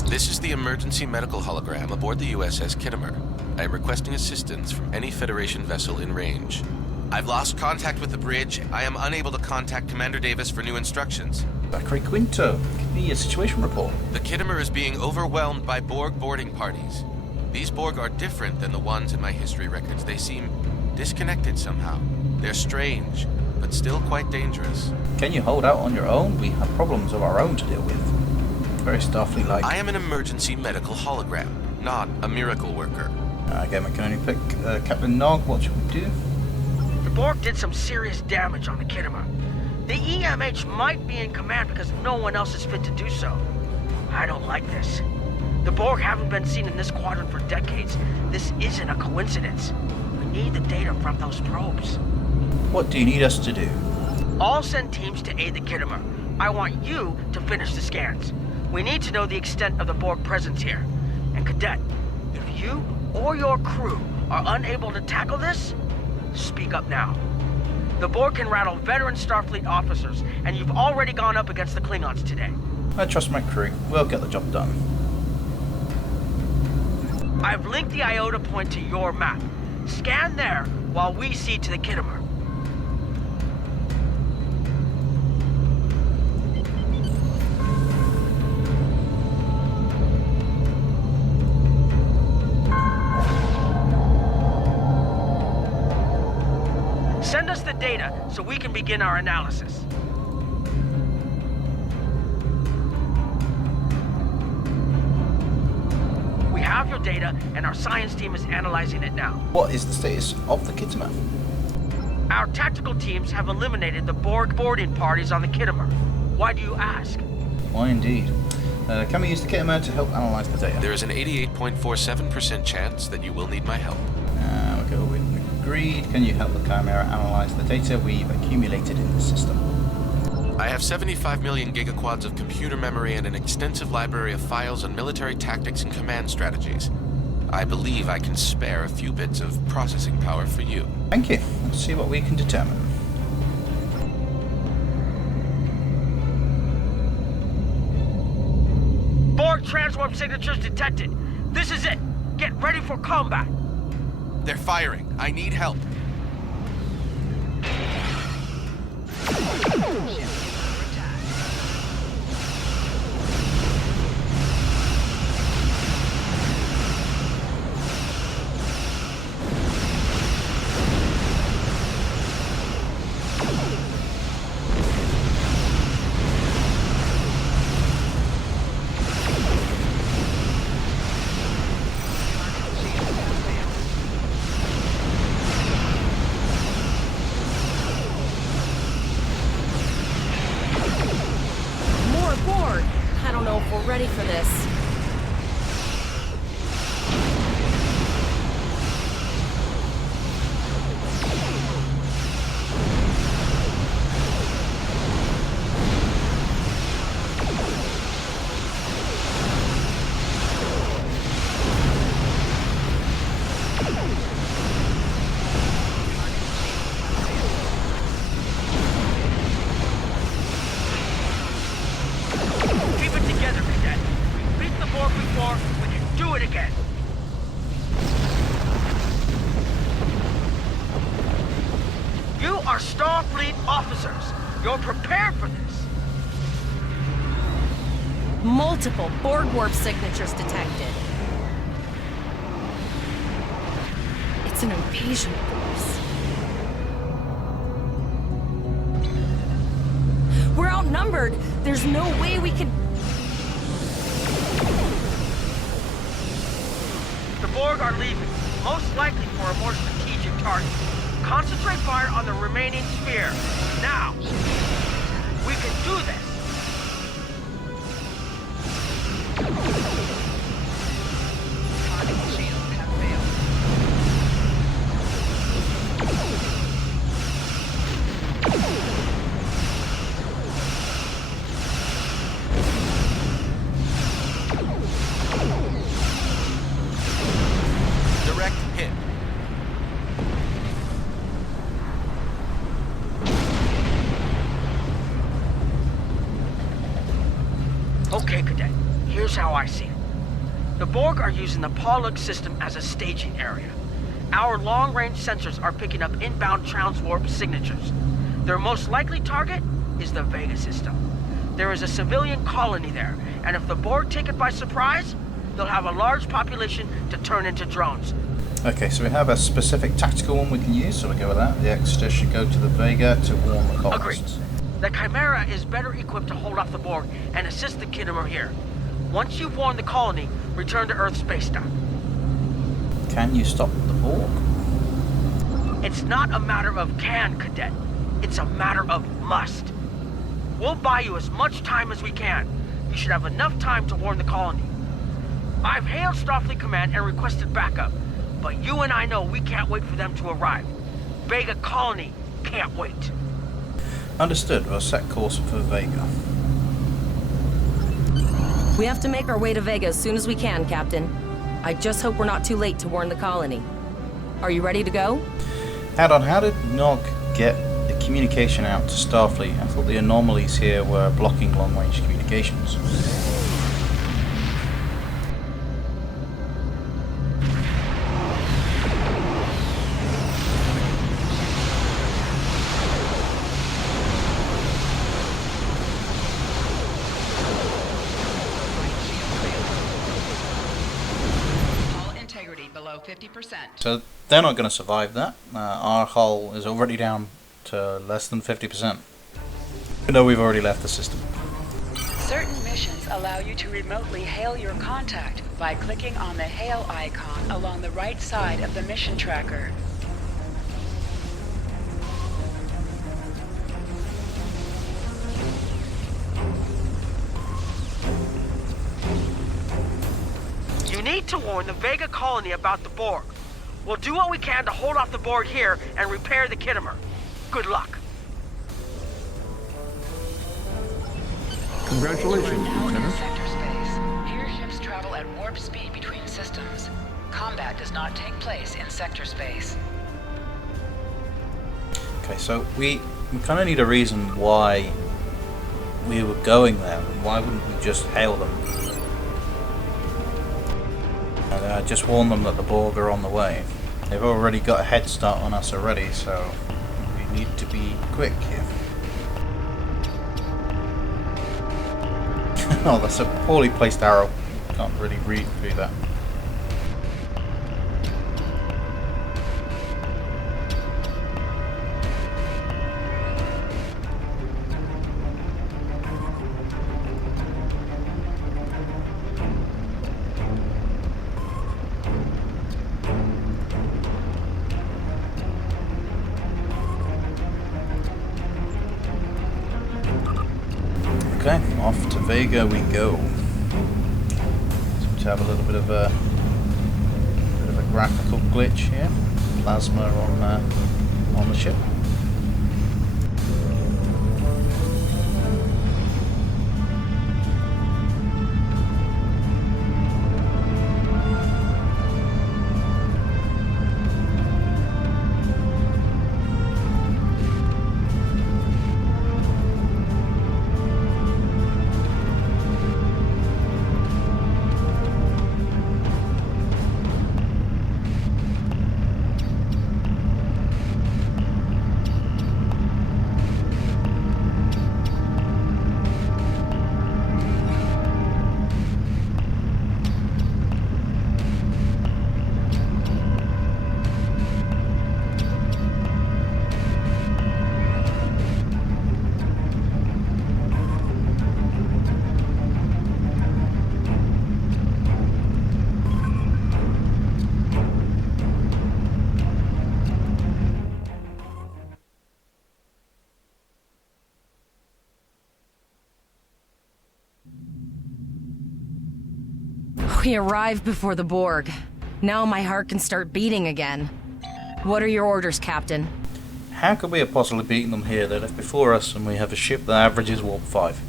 This is the emergency medical hologram aboard the USS Kittimer. I am requesting assistance from any Federation vessel in range. I've lost contact with the bridge. I am unable to contact Commander Davis for new instructions. Zachary Quinto, give me a situation report. The Kittimer is being overwhelmed by Borg boarding parties. These Borg are different than the ones in my history records. They seem disconnected somehow. They're strange, but still quite dangerous. Can you hold out on your own? We have problems of our own to deal with. Very Starfleet-like. I am an emergency medical hologram, not a miracle worker. Again, we can only pick Captain Nog. What should we do? The Borg did some serious damage on the Kittimer. The EMH might be in command because no one else is fit to do so. I don't like this. The Borg haven't been seen in this quadrant for decades. This isn't a coincidence. We need the data from those probes. What do you need us to do? I'll send teams to aid the Kittimer. I want you to finish the scans. We need to know the extent of the Borg presence here. And Cadet, if you or your crew are unable to tackle this, speak up now. The Borg can rattle veteran Starfleet officers, and you've already gone up against the Klingons today. I trust my crew. We'll get the job done. I've linked the Iota point to your map. Scan there while we see to the Kittimer. Send us the data so we can begin our analysis. We have your data, and our science team is analyzing it now. What is the status of the Kittimer? Our tactical teams have eliminated the Borg boarding parties on the Kittimer. Why do you ask? Why indeed. Can we use the Kittimer to help analyze the data? There is an 88.47% chance that you will need my help. Okay, we agreed. Can you help the Chimera analyze the data we've accumulated in the system? I have 75 million gigaquads of computer memory and an extensive library of files on military tactics and command strategies. I believe I can spare a few bits of processing power for you. Thank you. Let's see what we can determine. Borg transwarp signatures detected. This is it. Get ready for combat. They're firing. I need help. Ready for this. Multiple Borg warp signatures detected. It's an invasion force. We're outnumbered. There's no way we can... The Borg are leaving, most likely for a more strategic target. Concentrate fire on the remaining sphere. Now! We can do this! Target shields have failed. Direct hit. Okay, Cadet. Here's how I see it. The Borg are using the Pollux system as a staging area. Our long-range sensors are picking up inbound transwarp signatures. Their most likely target is the Vega system. There is a civilian colony there, and if the Borg take it by surprise, they'll have a large population to turn into drones. Okay, so we have a specific tactical one we can use, so we'll go with that. The Exeter should go to the Vega to warn the colonists. Agreed. The Chimera is better equipped to hold off the Borg and assist the Khitomer here. Once you've warned the colony, return to Earth space dock. Can you stop the Borg? It's not a matter of can, Cadet. It's a matter of must. We'll buy you as much time as we can. You should have enough time to warn the colony. I've hailed Starfleet Command and requested backup, but you and I know we can't wait for them to arrive. Vega Colony can't wait. Understood. We'll set course for Vega. We have to make our way to Vega as soon as we can, Captain. I just hope we're not too late to warn the colony. Are you ready to go? Hold on, how did Nog get the communication out to Starfleet? I thought the anomalies here were blocking long-range communications. Hull integrity below 50%. So they're not going to survive that. Our hull is already down to less than 50%. Even though we've already left the system. Certain missions allow you to remotely hail your contact by clicking on the hail icon along the right side of the mission tracker. You need to warn the Vega Colony about the Borg. We'll do what we can to hold off the Borg here and repair the Khitomer. Good luck. Congratulations, Now in Lieutenant. sector space. Here ships travel at warp speed between systems. Combat does not take place in sector space. Okay, so we kind of need a reason why we were going there. Why wouldn't we just hail them? And just warn them that the Borg are on the way. They've already got a head start on us already, so we need to be quick here. Oh, that's a poorly placed arrow. Can't really read through that. Okay, off to Vega we go. Seem to have a little bit of a graphical glitch here. Plasma on the ship. We arrived before the Borg. Now my heart can start beating again. What are your orders, Captain? How could we have possibly beaten them here? They left before us, and we have a ship that averages warp 5.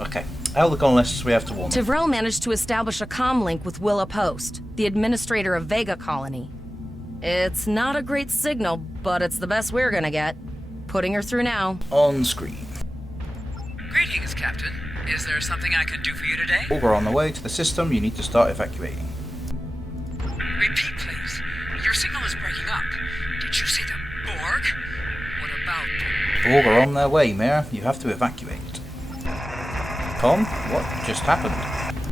Okay, how are the colonists we have to warn them? Tevrel managed to establish a comm link with Willa Post, the administrator of Vega Colony. It's not a great signal, but it's the best we're gonna get. Putting her through now. On screen. Greetings, Captain. Is there something I can do for you today? Borg are on the way to the system. You need to start evacuating. Repeat, please. Your signal is breaking up. Did you say the Borg? What about... Borg are on their way, Mira. You have to evacuate. Tom, what just happened?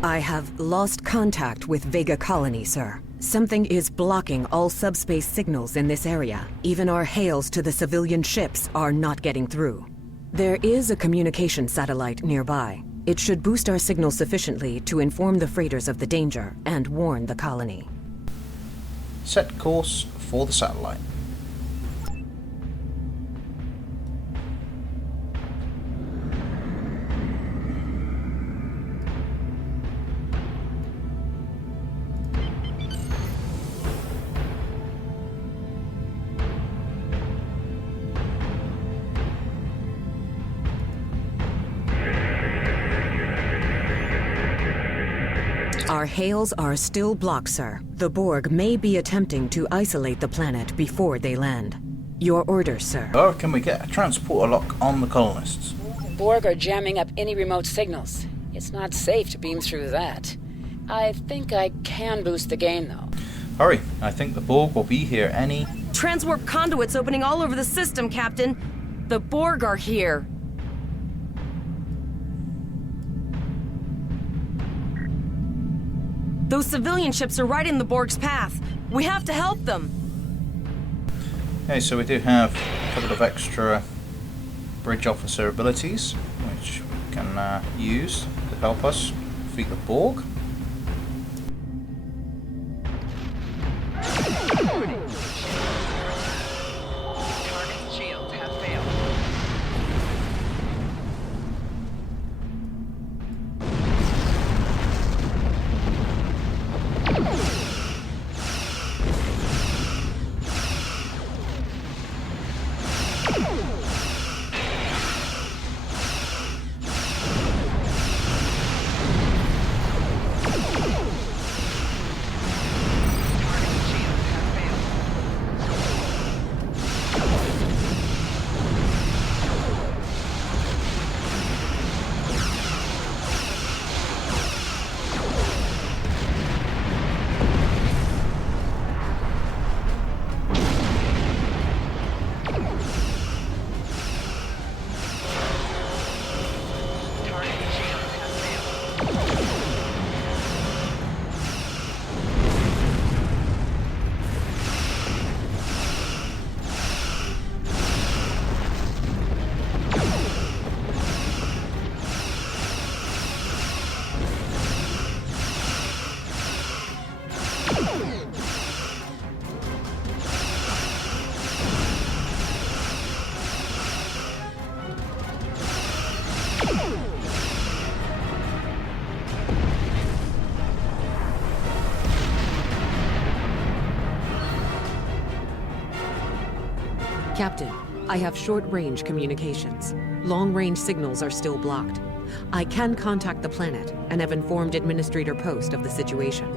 I have lost contact with Vega Colony, sir. Something is blocking all subspace signals in this area. Even our hails to the civilian ships are not getting through. There is a communication satellite nearby. It should boost our signal sufficiently to inform the freighters of the danger and warn the colony. Set course for the satellite. Our hails are still blocked, sir. The Borg may be attempting to isolate the planet before they land. Your orders, sir. Or can we get a transporter lock on the colonists? Borg are jamming up any remote signals. It's not safe to beam through that. I think I can boost the gain, though. Hurry, I think the Borg will be here any... Transwarp conduits opening all over the system, Captain. The Borg are here. Those civilian ships are right in the Borg's path. We have to help them. Okay, so we do have a couple of extra bridge officer abilities, which we can use to help us defeat the Borg. Target's shields have failed. Captain, I have short-range communications. Long-range signals are still blocked. I can contact the planet and have informed Administrator Post of the situation.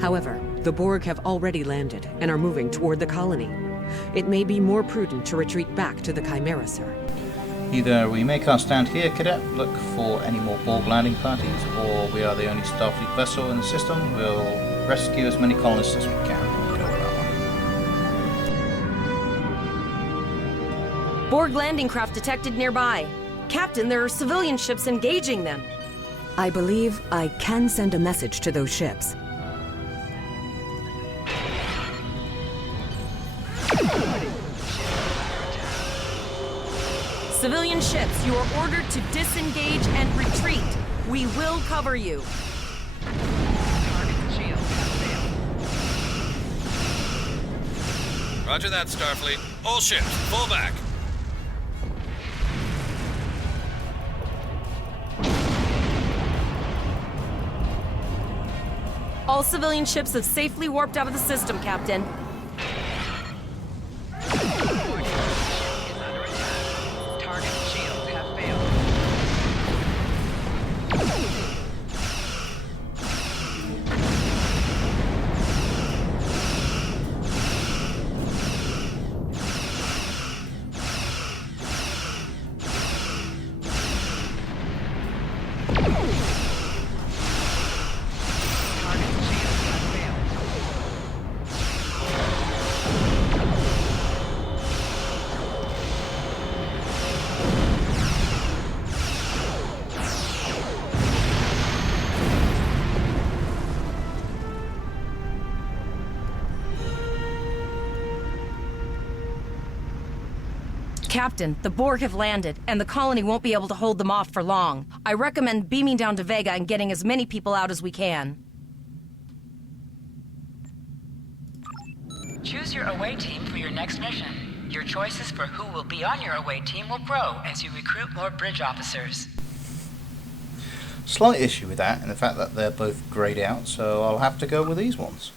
However, the Borg have already landed and are moving toward the colony. It may be more prudent to retreat back to the Chimera, sir. Either we make our stand here, Cadet, look for any more Borg landing parties, or we are the only Starfleet vessel in the system. We'll rescue as many colonists as we can. Go with that one. Borg landing craft detected nearby. Captain, there are civilian ships engaging them. I believe I can send a message to those ships. Civilian ships, you are ordered to disengage and retreat. We will cover you. Target's shields have failed. Roger that, Starfleet. All ships, fall back. All civilian ships have safely warped out of the system, Captain. Target shields have failed. Captain, the Borg have landed, and the colony won't be able to hold them off for long. I recommend beaming down to Vega and getting as many people out as we can. Choose your away team for your next mission. Your choices for who will be on your away team will grow as you recruit more bridge officers. Slight issue with that, and the fact that they're both grayed out, so I'll have to go with these ones.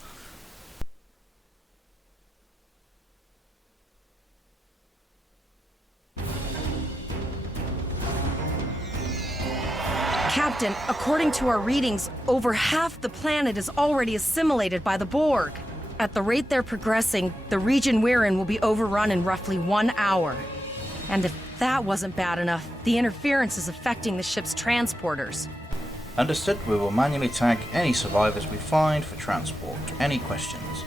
Captain, according to our readings, over half the planet is already assimilated by the Borg. At the rate they're progressing, the region we're in will be overrun in roughly 1 hour. And if that wasn't bad enough, the interference is affecting the ship's transporters. Understood. We will manually tag any survivors we find for transport. Any questions?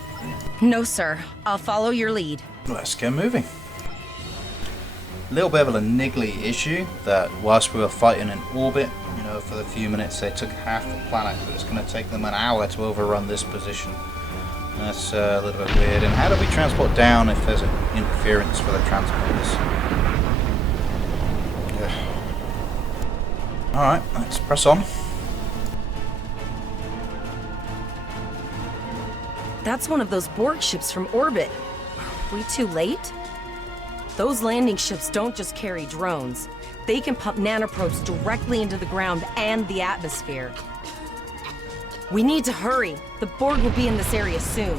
No, sir. I'll follow your lead. Let's get moving. A little bit of a niggly issue that whilst we were fighting in orbit, you know, for the few minutes they took half the planet, but it's going to take them an hour to overrun this position. That's a little bit weird. And how do we transport down if there's an interference for the transporters? Alright, let's press on. That's one of those Borg ships from orbit. Are we too late? Those landing ships don't just carry drones. They can pump nanoprobes directly into the ground and the atmosphere. We need to hurry. The Borg will be in this area soon.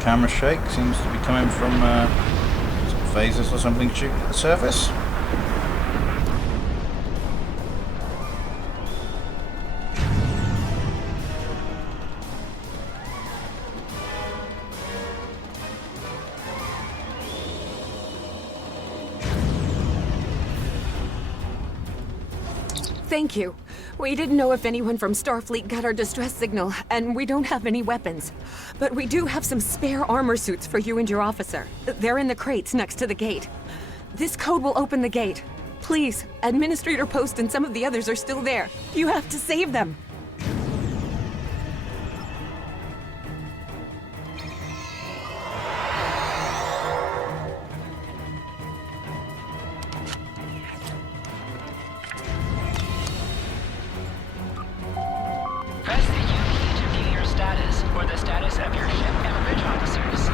Camera shake seems to be coming from some phasers or something shooting at the surface. Thank you. We didn't know if anyone from Starfleet got our distress signal, and we don't have any weapons. But we do have some spare armor suits for you and your officer. They're in the crates next to the gate. This code will open the gate. Please, Administrator Post and some of the others are still there. You have to save them. Press the U key to view your status or the status of your ship and bridge officers.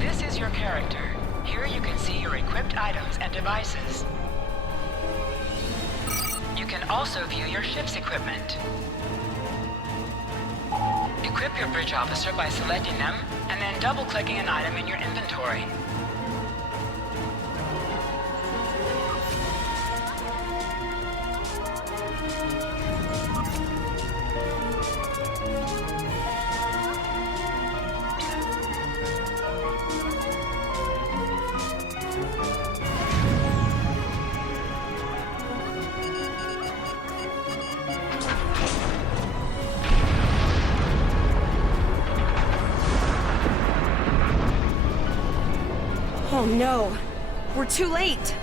This is your character. Here you can see your equipped items and devices. You can also view your ship's equipment. Equip your bridge officer by selecting them and then double-clicking an item in your inventory. Oh no, we're too late.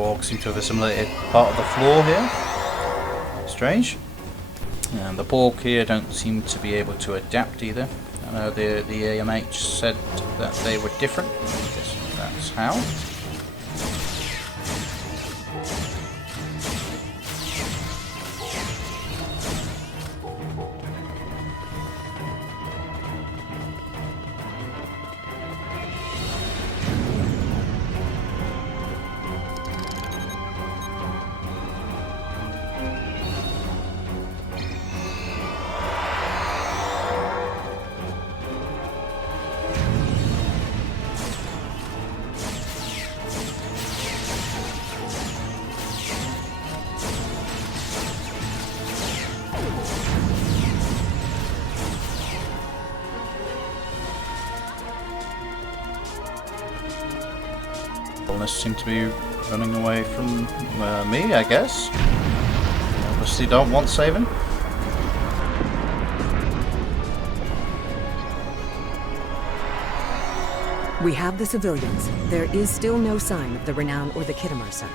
Borg seem to have assimilated part of the floor here. Strange. And the Borg here don't seem to be able to adapt either. I know the AMH said that they were different. I guess that's how. Seem to be running away from me, I guess. Obviously don't want saving. We have the civilians. There is still no sign of the Renown or the Khitomer, sir.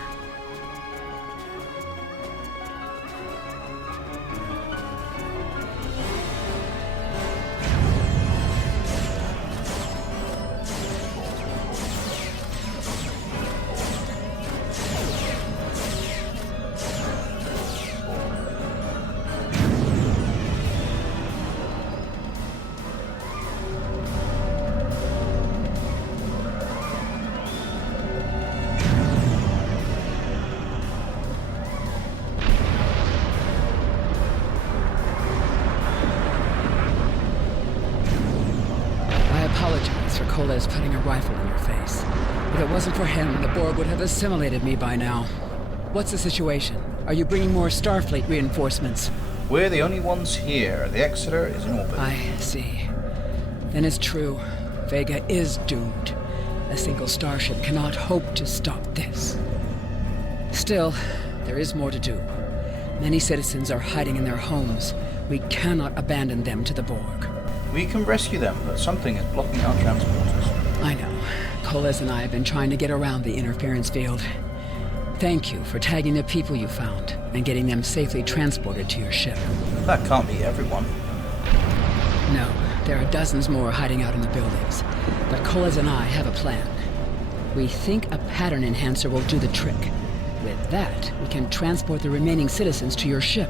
Kole's putting a rifle in your face. If it wasn't for him, the Borg would have assimilated me by now. What's the situation? Are you bringing more Starfleet reinforcements? We're the only ones here. The Exeter is in orbit. I see. Then it's true. Vega is doomed. A single starship cannot hope to stop this. Still, there is more to do. Many citizens are hiding in their homes. We cannot abandon them to the Borg. We can rescue them, but something is blocking our transporters. I know. Koles and I have been trying to get around the interference field. Thank you for tagging the people you found and getting them safely transported to your ship. That can't be everyone. No, there are dozens more hiding out in the buildings. But Koles and I have a plan. We think a pattern enhancer will do the trick. With that, we can transport the remaining citizens to your ship.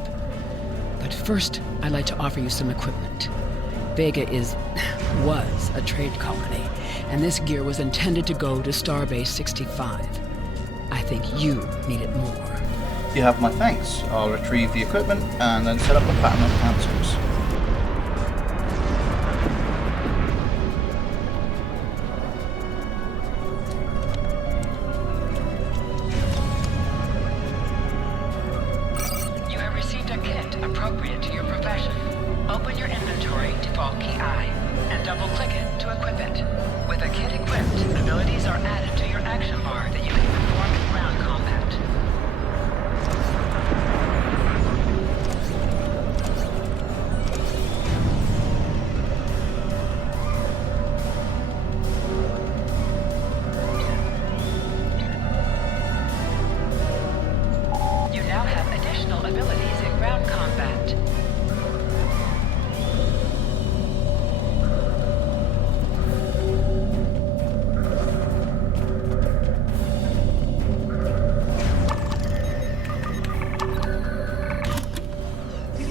But first, I'd like to offer you some equipment. Vega was a trade colony, and this gear was intended to go to Starbase 65. I think you need it more. You have my thanks. I'll retrieve the equipment and then set up the pattern enhancers. You have received a kit appropriate to your profession. Open your inventory, default key I, and double-click it to equip it. With a kit equipped, abilities are added to your action bar that you can perform in ground combat. You now have additional abilities in ground combat.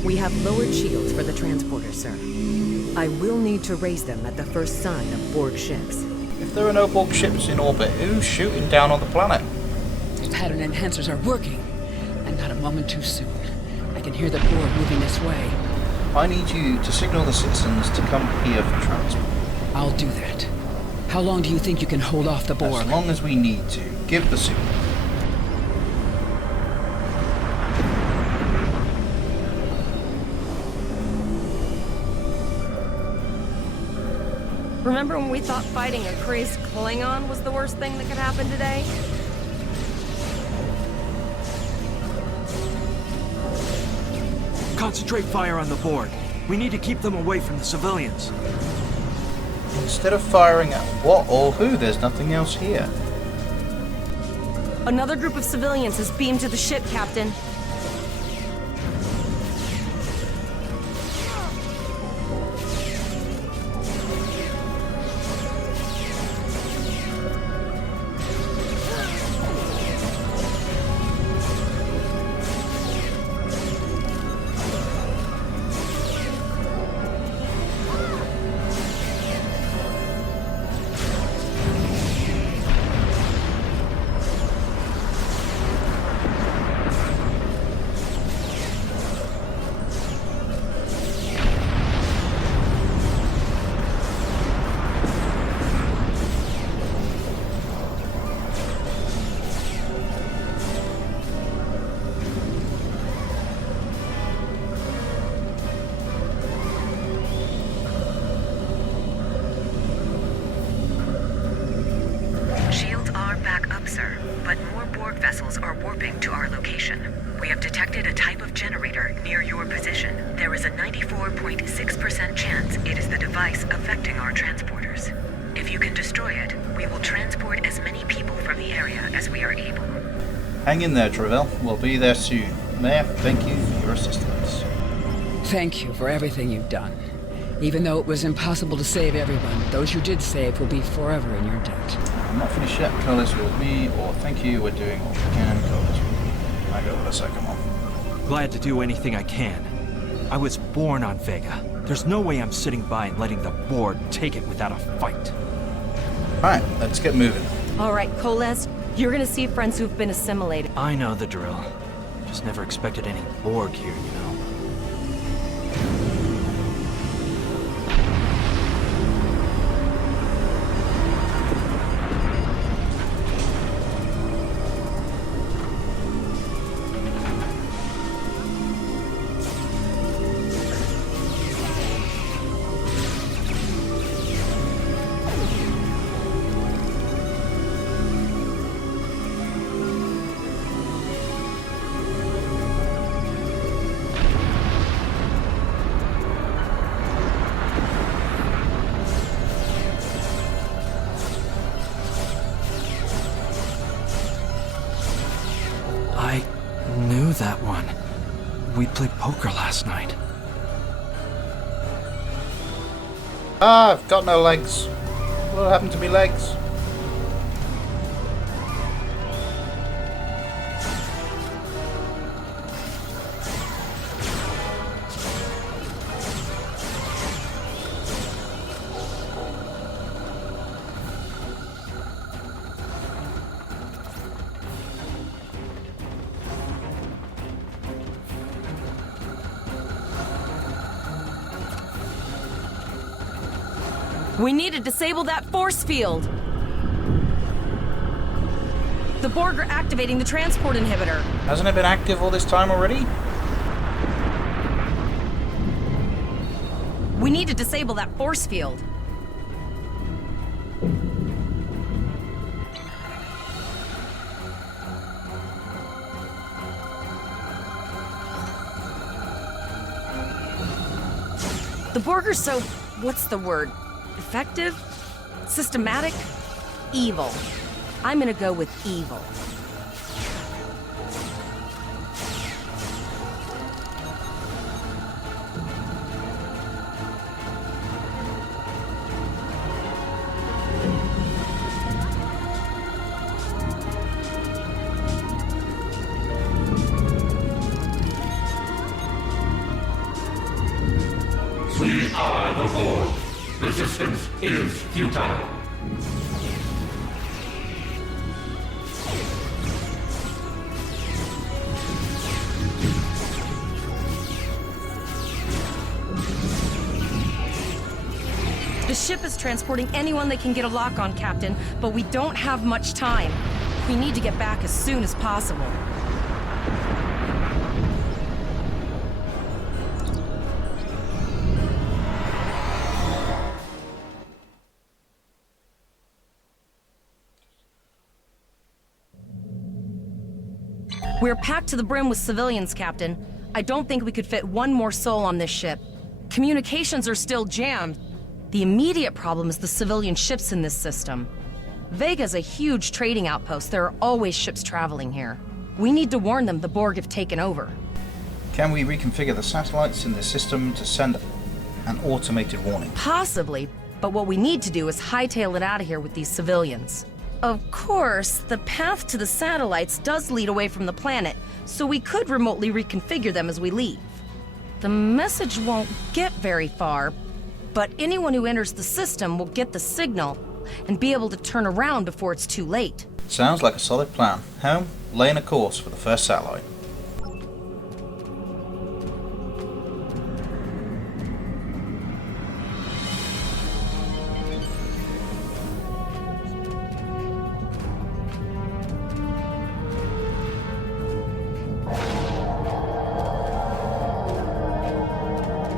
We have lowered shields for the transporters, sir. I will need to raise them at the first sign of Borg ships. If there are no Borg ships in orbit, who's shooting down on the planet? The pattern enhancers are working, and not a moment too soon. I can hear the Borg moving this way. I need you to signal the citizens to come here for transport. I'll do that. How long do you think you can hold off the Borg? As long as we need to. Give the signal. Remember when we thought fighting a crazed Klingon was the worst thing that could happen today? Concentrate fire on the Borg. We need to keep them away from the civilians. Instead of firing at what or who, there's nothing else here. Another group of civilians has beamed to the ship, Captain. Shields are back up, sir, but more Borg vessels are warping to our location. We have detected a type of generator near your position. There is a 94.6% chance it is the device affecting our transporters. If you can destroy it, we will transport as many people from the area as we are able. Hang in there, Travell. We'll be there soon. Mayor, thank you for your assistance. Thank you for everything you've done. Even though it was impossible to save everyone, those you did save will be forever in your debt. I'm not finished yet. Coalesce with me, or thank you. We're doing all we can. Coalesce with me. I go with the second one. Glad to do anything I can. I was born on Vega. There's no way I'm sitting by and letting the board take it without a fight. Alright, let's get moving. Alright, Coles, you're gonna see friends who've been assimilated. I know the drill. Just never expected any Borg here, you know. I knew that one. We played poker last night. Ah, I've got no legs. What happened to me legs? We need to disable that force field! The Borg are activating the transport inhibitor. Hasn't it been active all this time already? We need to disable that force field. The Borg are so... what's the word? Effective? Systematic? Evil. I'm gonna go with evil. We are the Borg. Resistance is futile. The ship is transporting anyone they can get a lock on, Captain, but we don't have much time. We need to get back as soon as possible. We're packed to the brim with civilians, Captain. I don't think we could fit one more soul on this ship. Communications are still jammed. The immediate problem is the civilian ships in this system. Vega's a huge trading outpost. There are always ships traveling here. We need to warn them the Borg have taken over. Can we reconfigure the satellites in the system to send an automated warning? Possibly, but what we need to do is hightail it out of here with these civilians. Of course, the path to the satellites does lead away from the planet, so we could remotely reconfigure them as we leave. The message won't get very far, but anyone who enters the system will get the signal and be able to turn around before it's too late. Sounds like a solid plan. Helm, laying a course for the first satellite.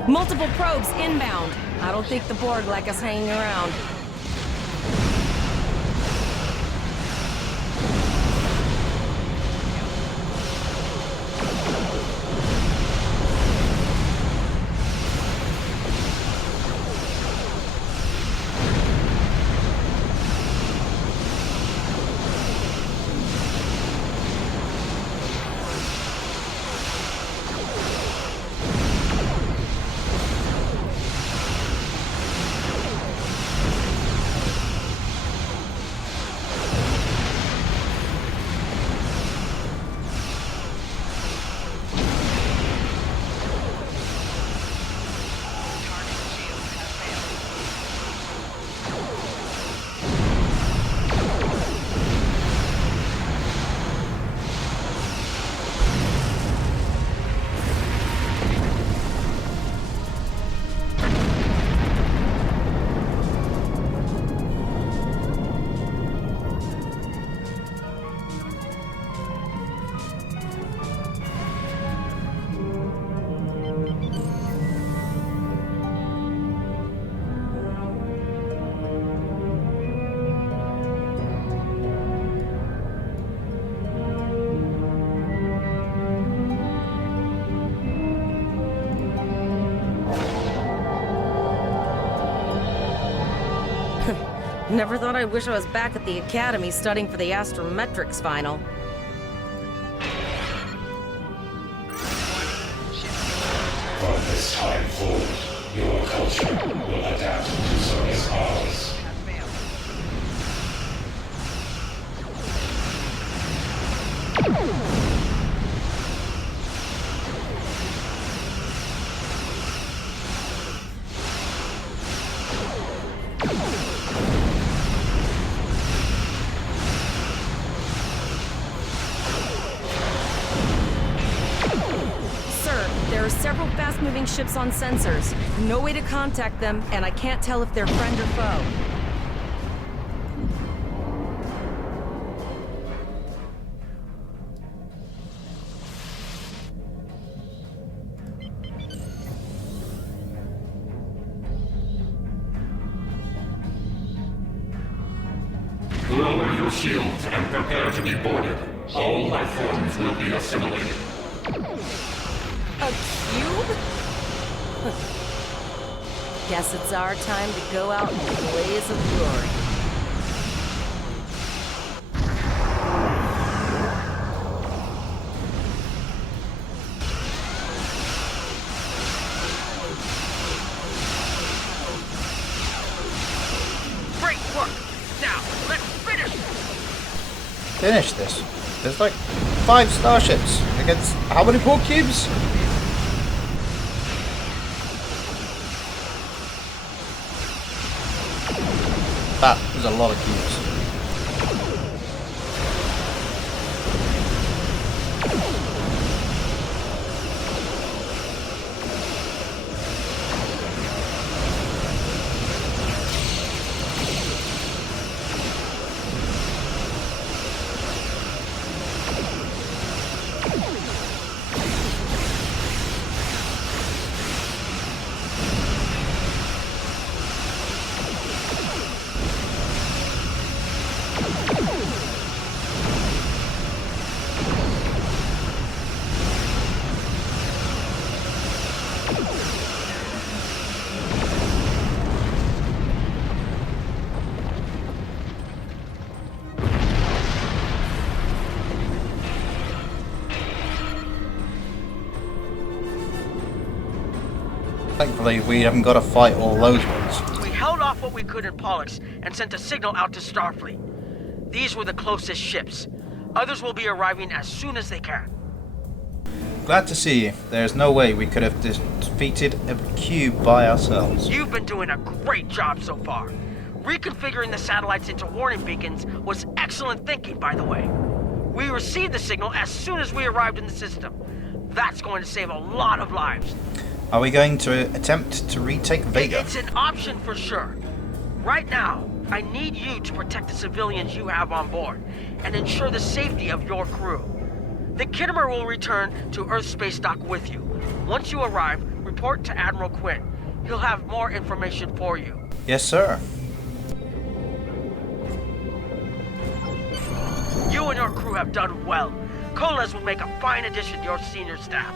Multiple probes inbound. I don't think the Borg like us hanging around. Never thought I'd wish I was back at the academy studying for the astrometrics final. From this time forward, your culture will adapt to so as ours. Several fast-moving ships on sensors. No way to contact them, and I can't tell if they're friend or foe. Lower your shields and prepare to be boarded. All life forms will be assimilated. A cube? Guess it's our time to go out in a blaze of glory. Great work! Now, let's finish! Finish this. There's like 5 starships against how many Borg cubes? That is a lot of cubes. Thankfully, we haven't got to fight all those ones. We held off what we could in Pollux and sent a signal out to Starfleet. These were the closest ships. Others will be arriving as soon as they can. Glad to see you. There's no way we could have defeated a cube by ourselves. You've been doing a great job so far. Reconfiguring the satellites into warning beacons was excellent thinking, by the way. We received the signal as soon as we arrived in the system. That's going to save a lot of lives. Are we going to attempt to retake Vega? It's an option for sure. Right now, I need you to protect the civilians you have on board and ensure the safety of your crew. The Kittimer will return to Earth Space Dock with you. Once you arrive, report to Admiral Quinn. He'll have more information for you. Yes, sir. You and your crew have done well. Koles will make a fine addition to your senior staff.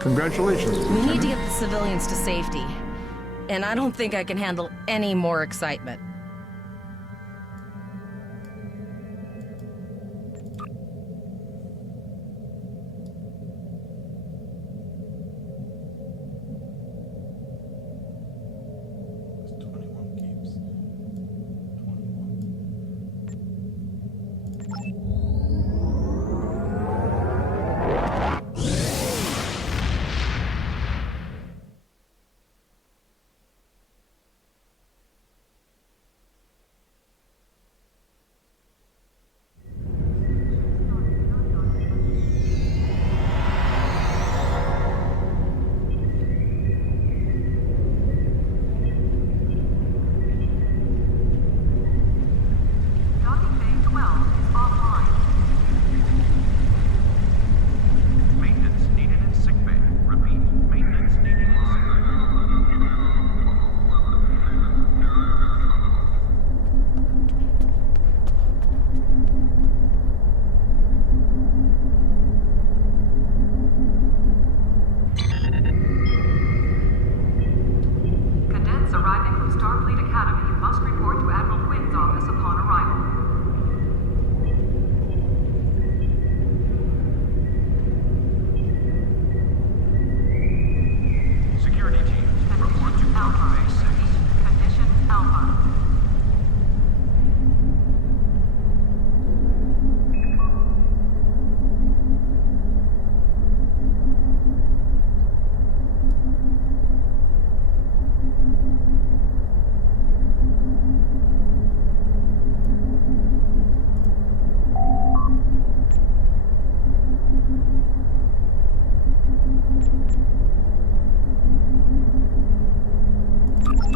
Congratulations, We Lieutenant. need to get the civilians to safety. And I don't think I can handle any more excitement.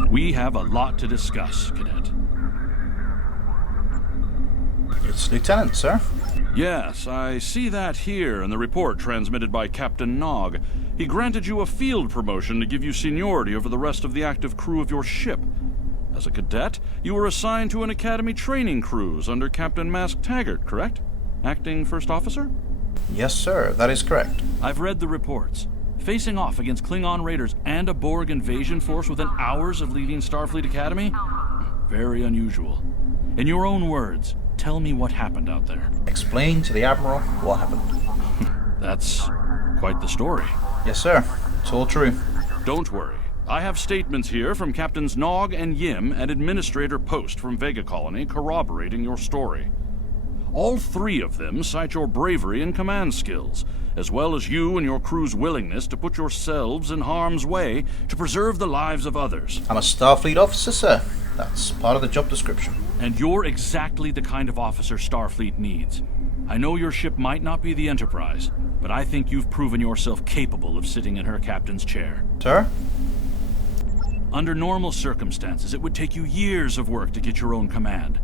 We have a lot to discuss, Cadet. It's Lieutenant, sir. Yes, I see that here in the report transmitted by Captain Nog. He granted you a field promotion to give you seniority over the rest of the active crew of your ship. As a cadet, you were assigned to an Academy training cruise under Captain Mask Taggart, correct? Acting First Officer? Yes, sir. That is correct. I've read the reports. Facing off against Klingon raiders and a Borg invasion force within hours of leaving Starfleet Academy? Very unusual. In your own words, tell me what happened out there. Explain to the Admiral what happened. That's quite the story. Yes, sir. It's all true. Don't worry. I have statements here from Captains Nog and Yim and Administrator Post from Vega Colony corroborating your story. All three of them cite your bravery and command skills, as well as you and your crew's willingness to put yourselves in harm's way to preserve the lives of others. I'm a Starfleet officer, sir. That's part of the job description. And you're exactly the kind of officer Starfleet needs. I know your ship might not be the Enterprise, but I think you've proven yourself capable of sitting in her captain's chair. Sir? Under normal circumstances, it would take you years of work to get your own command.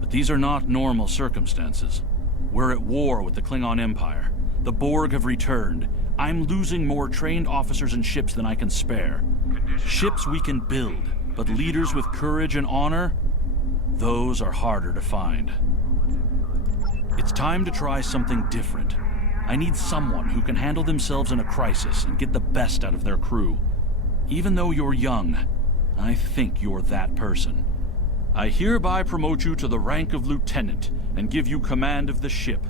But these are not normal circumstances. We're at war with the Klingon Empire. The Borg have returned. I'm losing more trained officers and ships than I can spare. Ships we can build, but leaders with courage and honor, those are harder to find. It's time to try something different. I need someone who can handle themselves in a crisis and get the best out of their crew. Even though you're young, I think you're that person. I hereby promote you to the rank of lieutenant and give you command of the ship.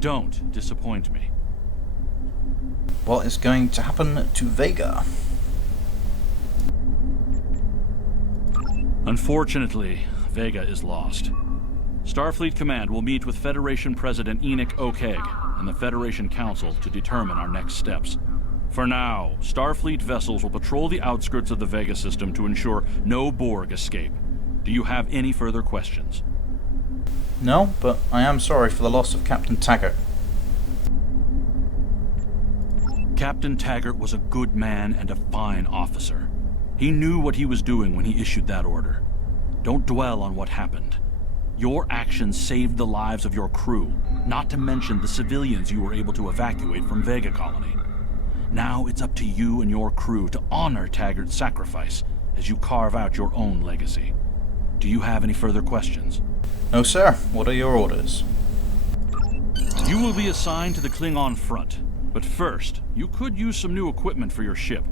Don't disappoint me. What is going to happen to Vega? Unfortunately, Vega is lost. Starfleet Command will meet with Federation President Enoch O'Keg and the Federation Council to determine our next steps. For now, Starfleet vessels will patrol the outskirts of the Vega system to ensure no Borg escape. Do you have any further questions? No, but I am sorry for the loss of Captain Taggart. Captain Taggart was a good man and a fine officer. He knew what he was doing when he issued that order. Don't dwell on what happened. Your actions saved the lives of your crew, not to mention the civilians you were able to evacuate from Vega Colony. Now it's up to you and your crew to honor Taggart's sacrifice as you carve out your own legacy. Do you have any further questions? No, sir. What are your orders? You will be assigned to the Klingon front, but first, you could use some new equipment for your ship.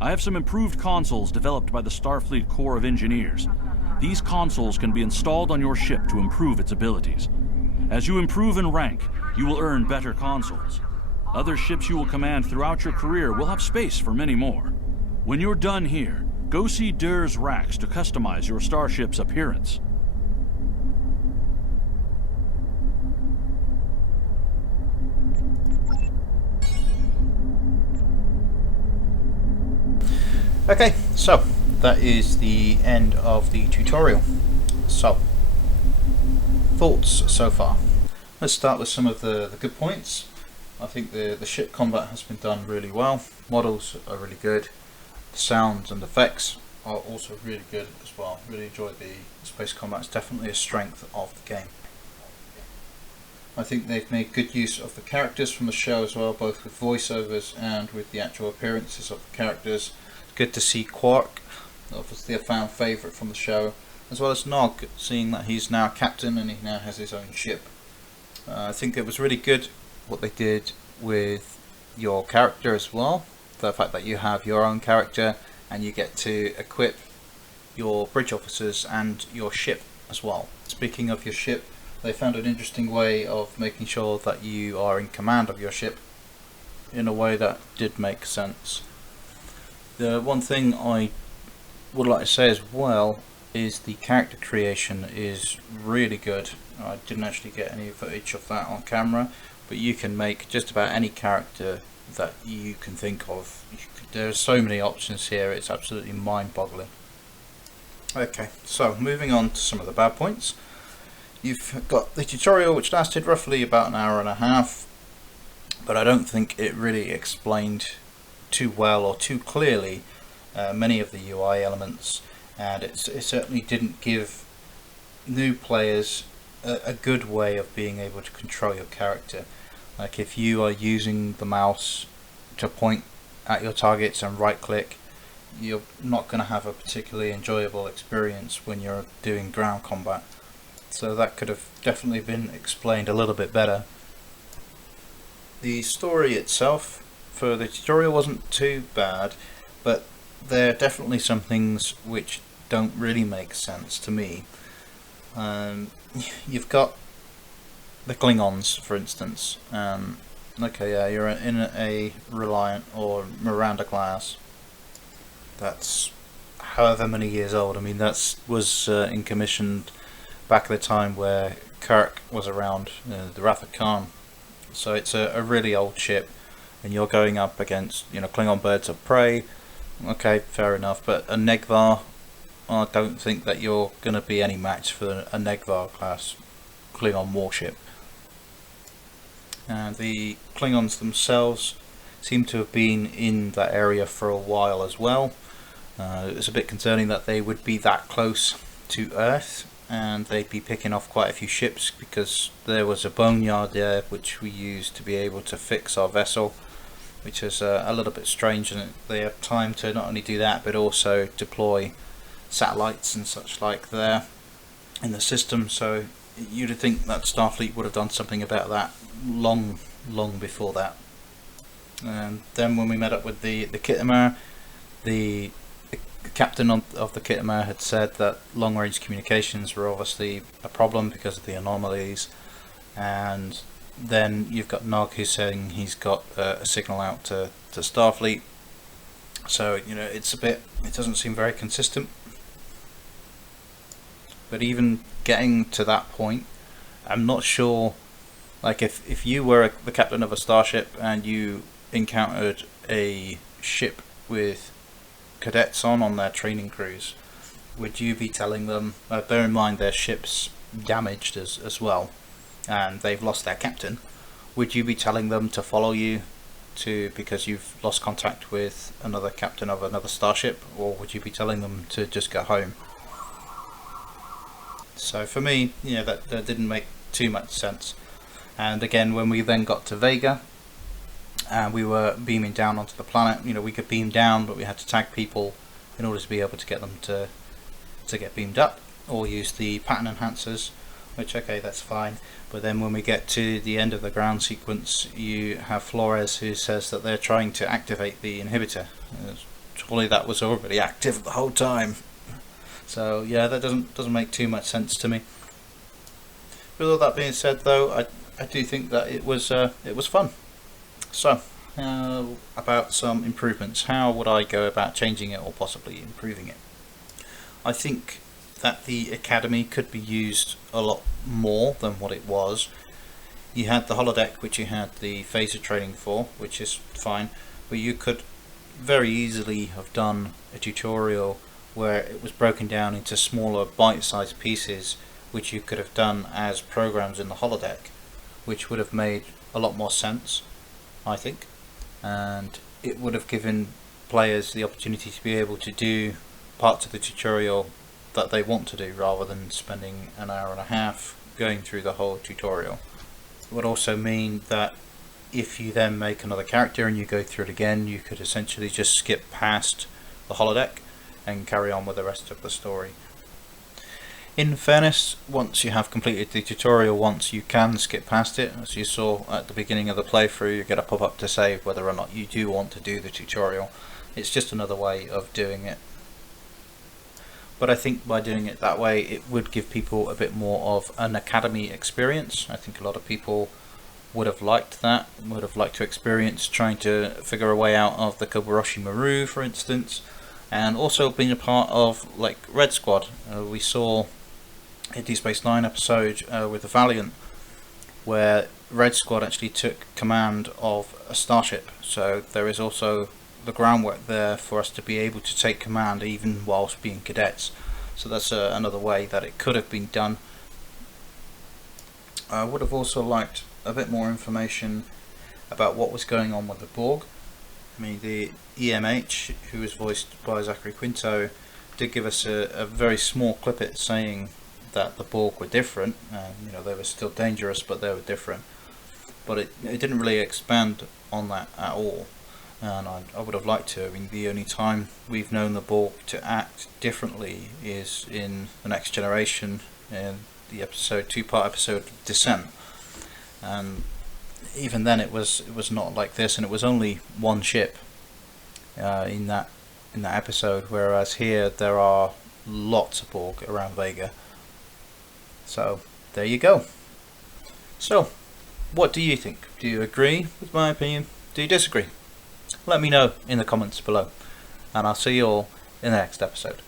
I have some improved consoles developed by the Starfleet Corps of Engineers. These consoles can be installed on your ship to improve its abilities. As you improve in rank, you will earn better consoles. Other ships you will command throughout your career will have space for many more. When you're done here, go see Dur's racks to customize your starship's appearance. Okay, so that is the end of the tutorial. So, thoughts so far? Let's start with some of the good points. I think the ship combat has been done really well. Models are really good. The sounds and effects are also really good as well. Really enjoyed the space combat. It's definitely a strength of the game. I think they've made good use of the characters from the show as well, both with voiceovers and with the actual appearances of the characters. It's good to see Quark, obviously a fan favourite from the show, as well as Nog, seeing that he's now captain and he now has his own ship. I think it was really good what they did with your character as well. The fact that you have your own character and you get to equip your bridge officers and your ship as well. Speaking of your ship, they found an interesting way of making sure that you are in command of your ship in a way that did make sense. The one thing I would like to say as well is the character creation is really good. I didn't actually get any footage of that on camera, but you can make just about any character that you can think of. There are so many options here, it's absolutely mind-boggling. Okay, so moving on to some of the bad points. You've got the tutorial, which lasted roughly about an hour and a half, but I don't think it really explained too well or too clearly many of the UI elements, and it certainly didn't give new players a good way of being able to control your character. Like if you are using the mouse to point at your targets and right click, you're not going to have a particularly enjoyable experience when you're doing ground combat. So that could have definitely been explained a little bit better. The story itself for the tutorial wasn't too bad, but there are definitely some things which don't really make sense to me. You've got the Klingons, for instance. Okay, yeah, you're in a Reliant or Miranda class. That's however many years old. I mean, that was in commissioned back at the time where Kirk was around, the Wrath of Khan. So it's a really old ship, and you're going up against, Klingon birds of prey. Okay, fair enough, but a Negvar, I don't think that you're going to be any match for a Negvar class Klingon warship. And the Klingons themselves seem to have been in that area for a while as well. It was a bit concerning that they would be that close to Earth and they'd be picking off quite a few ships, because there was a boneyard there which we used to be able to fix our vessel, which is a little bit strange, and they have time to not only do that but also deploy satellites and such like there in the system. So you'd think that Starfleet would have done something about that long before that. And then when we met up with the Khitomer, the captain of the Khitomer had said that long-range communications were obviously a problem because of the anomalies, and then you've got Nog who's saying he's got a signal out to Starfleet. So, you know, it doesn't seem very consistent. But even getting to that point, I'm not sure, like if you were the captain of a starship and you encountered a ship with cadets on their training cruise, would you be telling them, bear in mind their ship's damaged as well, and they've lost their captain, would you be telling them to follow you because you've lost contact with another captain of another starship, or would you be telling them to just go home? So for me, you know, that didn't make too much sense. And again, when we then got to Vega and we were beaming down onto the planet, you know, we could beam down, but we had to tag people in order to be able to get them to get beamed up, or use the pattern enhancers, which, okay, that's fine. But then when we get to the end of the ground sequence, you have Flores who says that they're trying to activate the inhibitor. Surely that was already active the whole time. So yeah, that doesn't make too much sense to me. With all that being said, though, I do think that it was fun. So about some improvements, how would I go about changing it or possibly improving it? I think that the Academy could be used a lot more than what it was. You had the holodeck, which you had the phaser training for, which is fine, but you could very easily have done a tutorial where it was broken down into smaller bite-sized pieces, which you could have done as programs in the holodeck, which would have made a lot more sense, I think, and it would have given players the opportunity to be able to do parts of the tutorial that they want to do, rather than spending an hour and a half going through the whole tutorial. It would also mean that if you then make another character and you go through it again, you could essentially just skip past the holodeck and carry on with the rest of the story. In fairness, once you have completed the tutorial once, you can skip past it. As you saw at the beginning of the playthrough, you get a pop-up to say whether or not you do want to do the tutorial. It's just another way of doing it. But I think by doing it that way, it would give people a bit more of an Academy experience. I think a lot of people would have liked that, would have liked to experience trying to figure a way out of the Kobayashi Maru, for instance, and also being a part of, like, Red Squad. We saw a Deep Space Nine episode with the Valiant, where Red Squad actually took command of a starship, so there is also the groundwork there for us to be able to take command even whilst being cadets. So that's another way that it could have been done. I would have also liked a bit more information about what was going on with the Borg. I mean, the EMH, who was voiced by Zachary Quinto, did give us a very small clippet saying that the Borg were different. You know, they were still dangerous, but they were different. But it didn't really expand on that at all, and I would have liked to. I mean, the only time we've known the Borg to act differently is in The Next Generation, in the two-part episode Descent, and even then it was not like this, and it was only one ship in that episode, whereas here there are lots of Borg around Vega. So there you go. So what do you think? Do you agree with my opinion? Do you disagree? Let me know in the comments below, and I'll see you all in the next episode.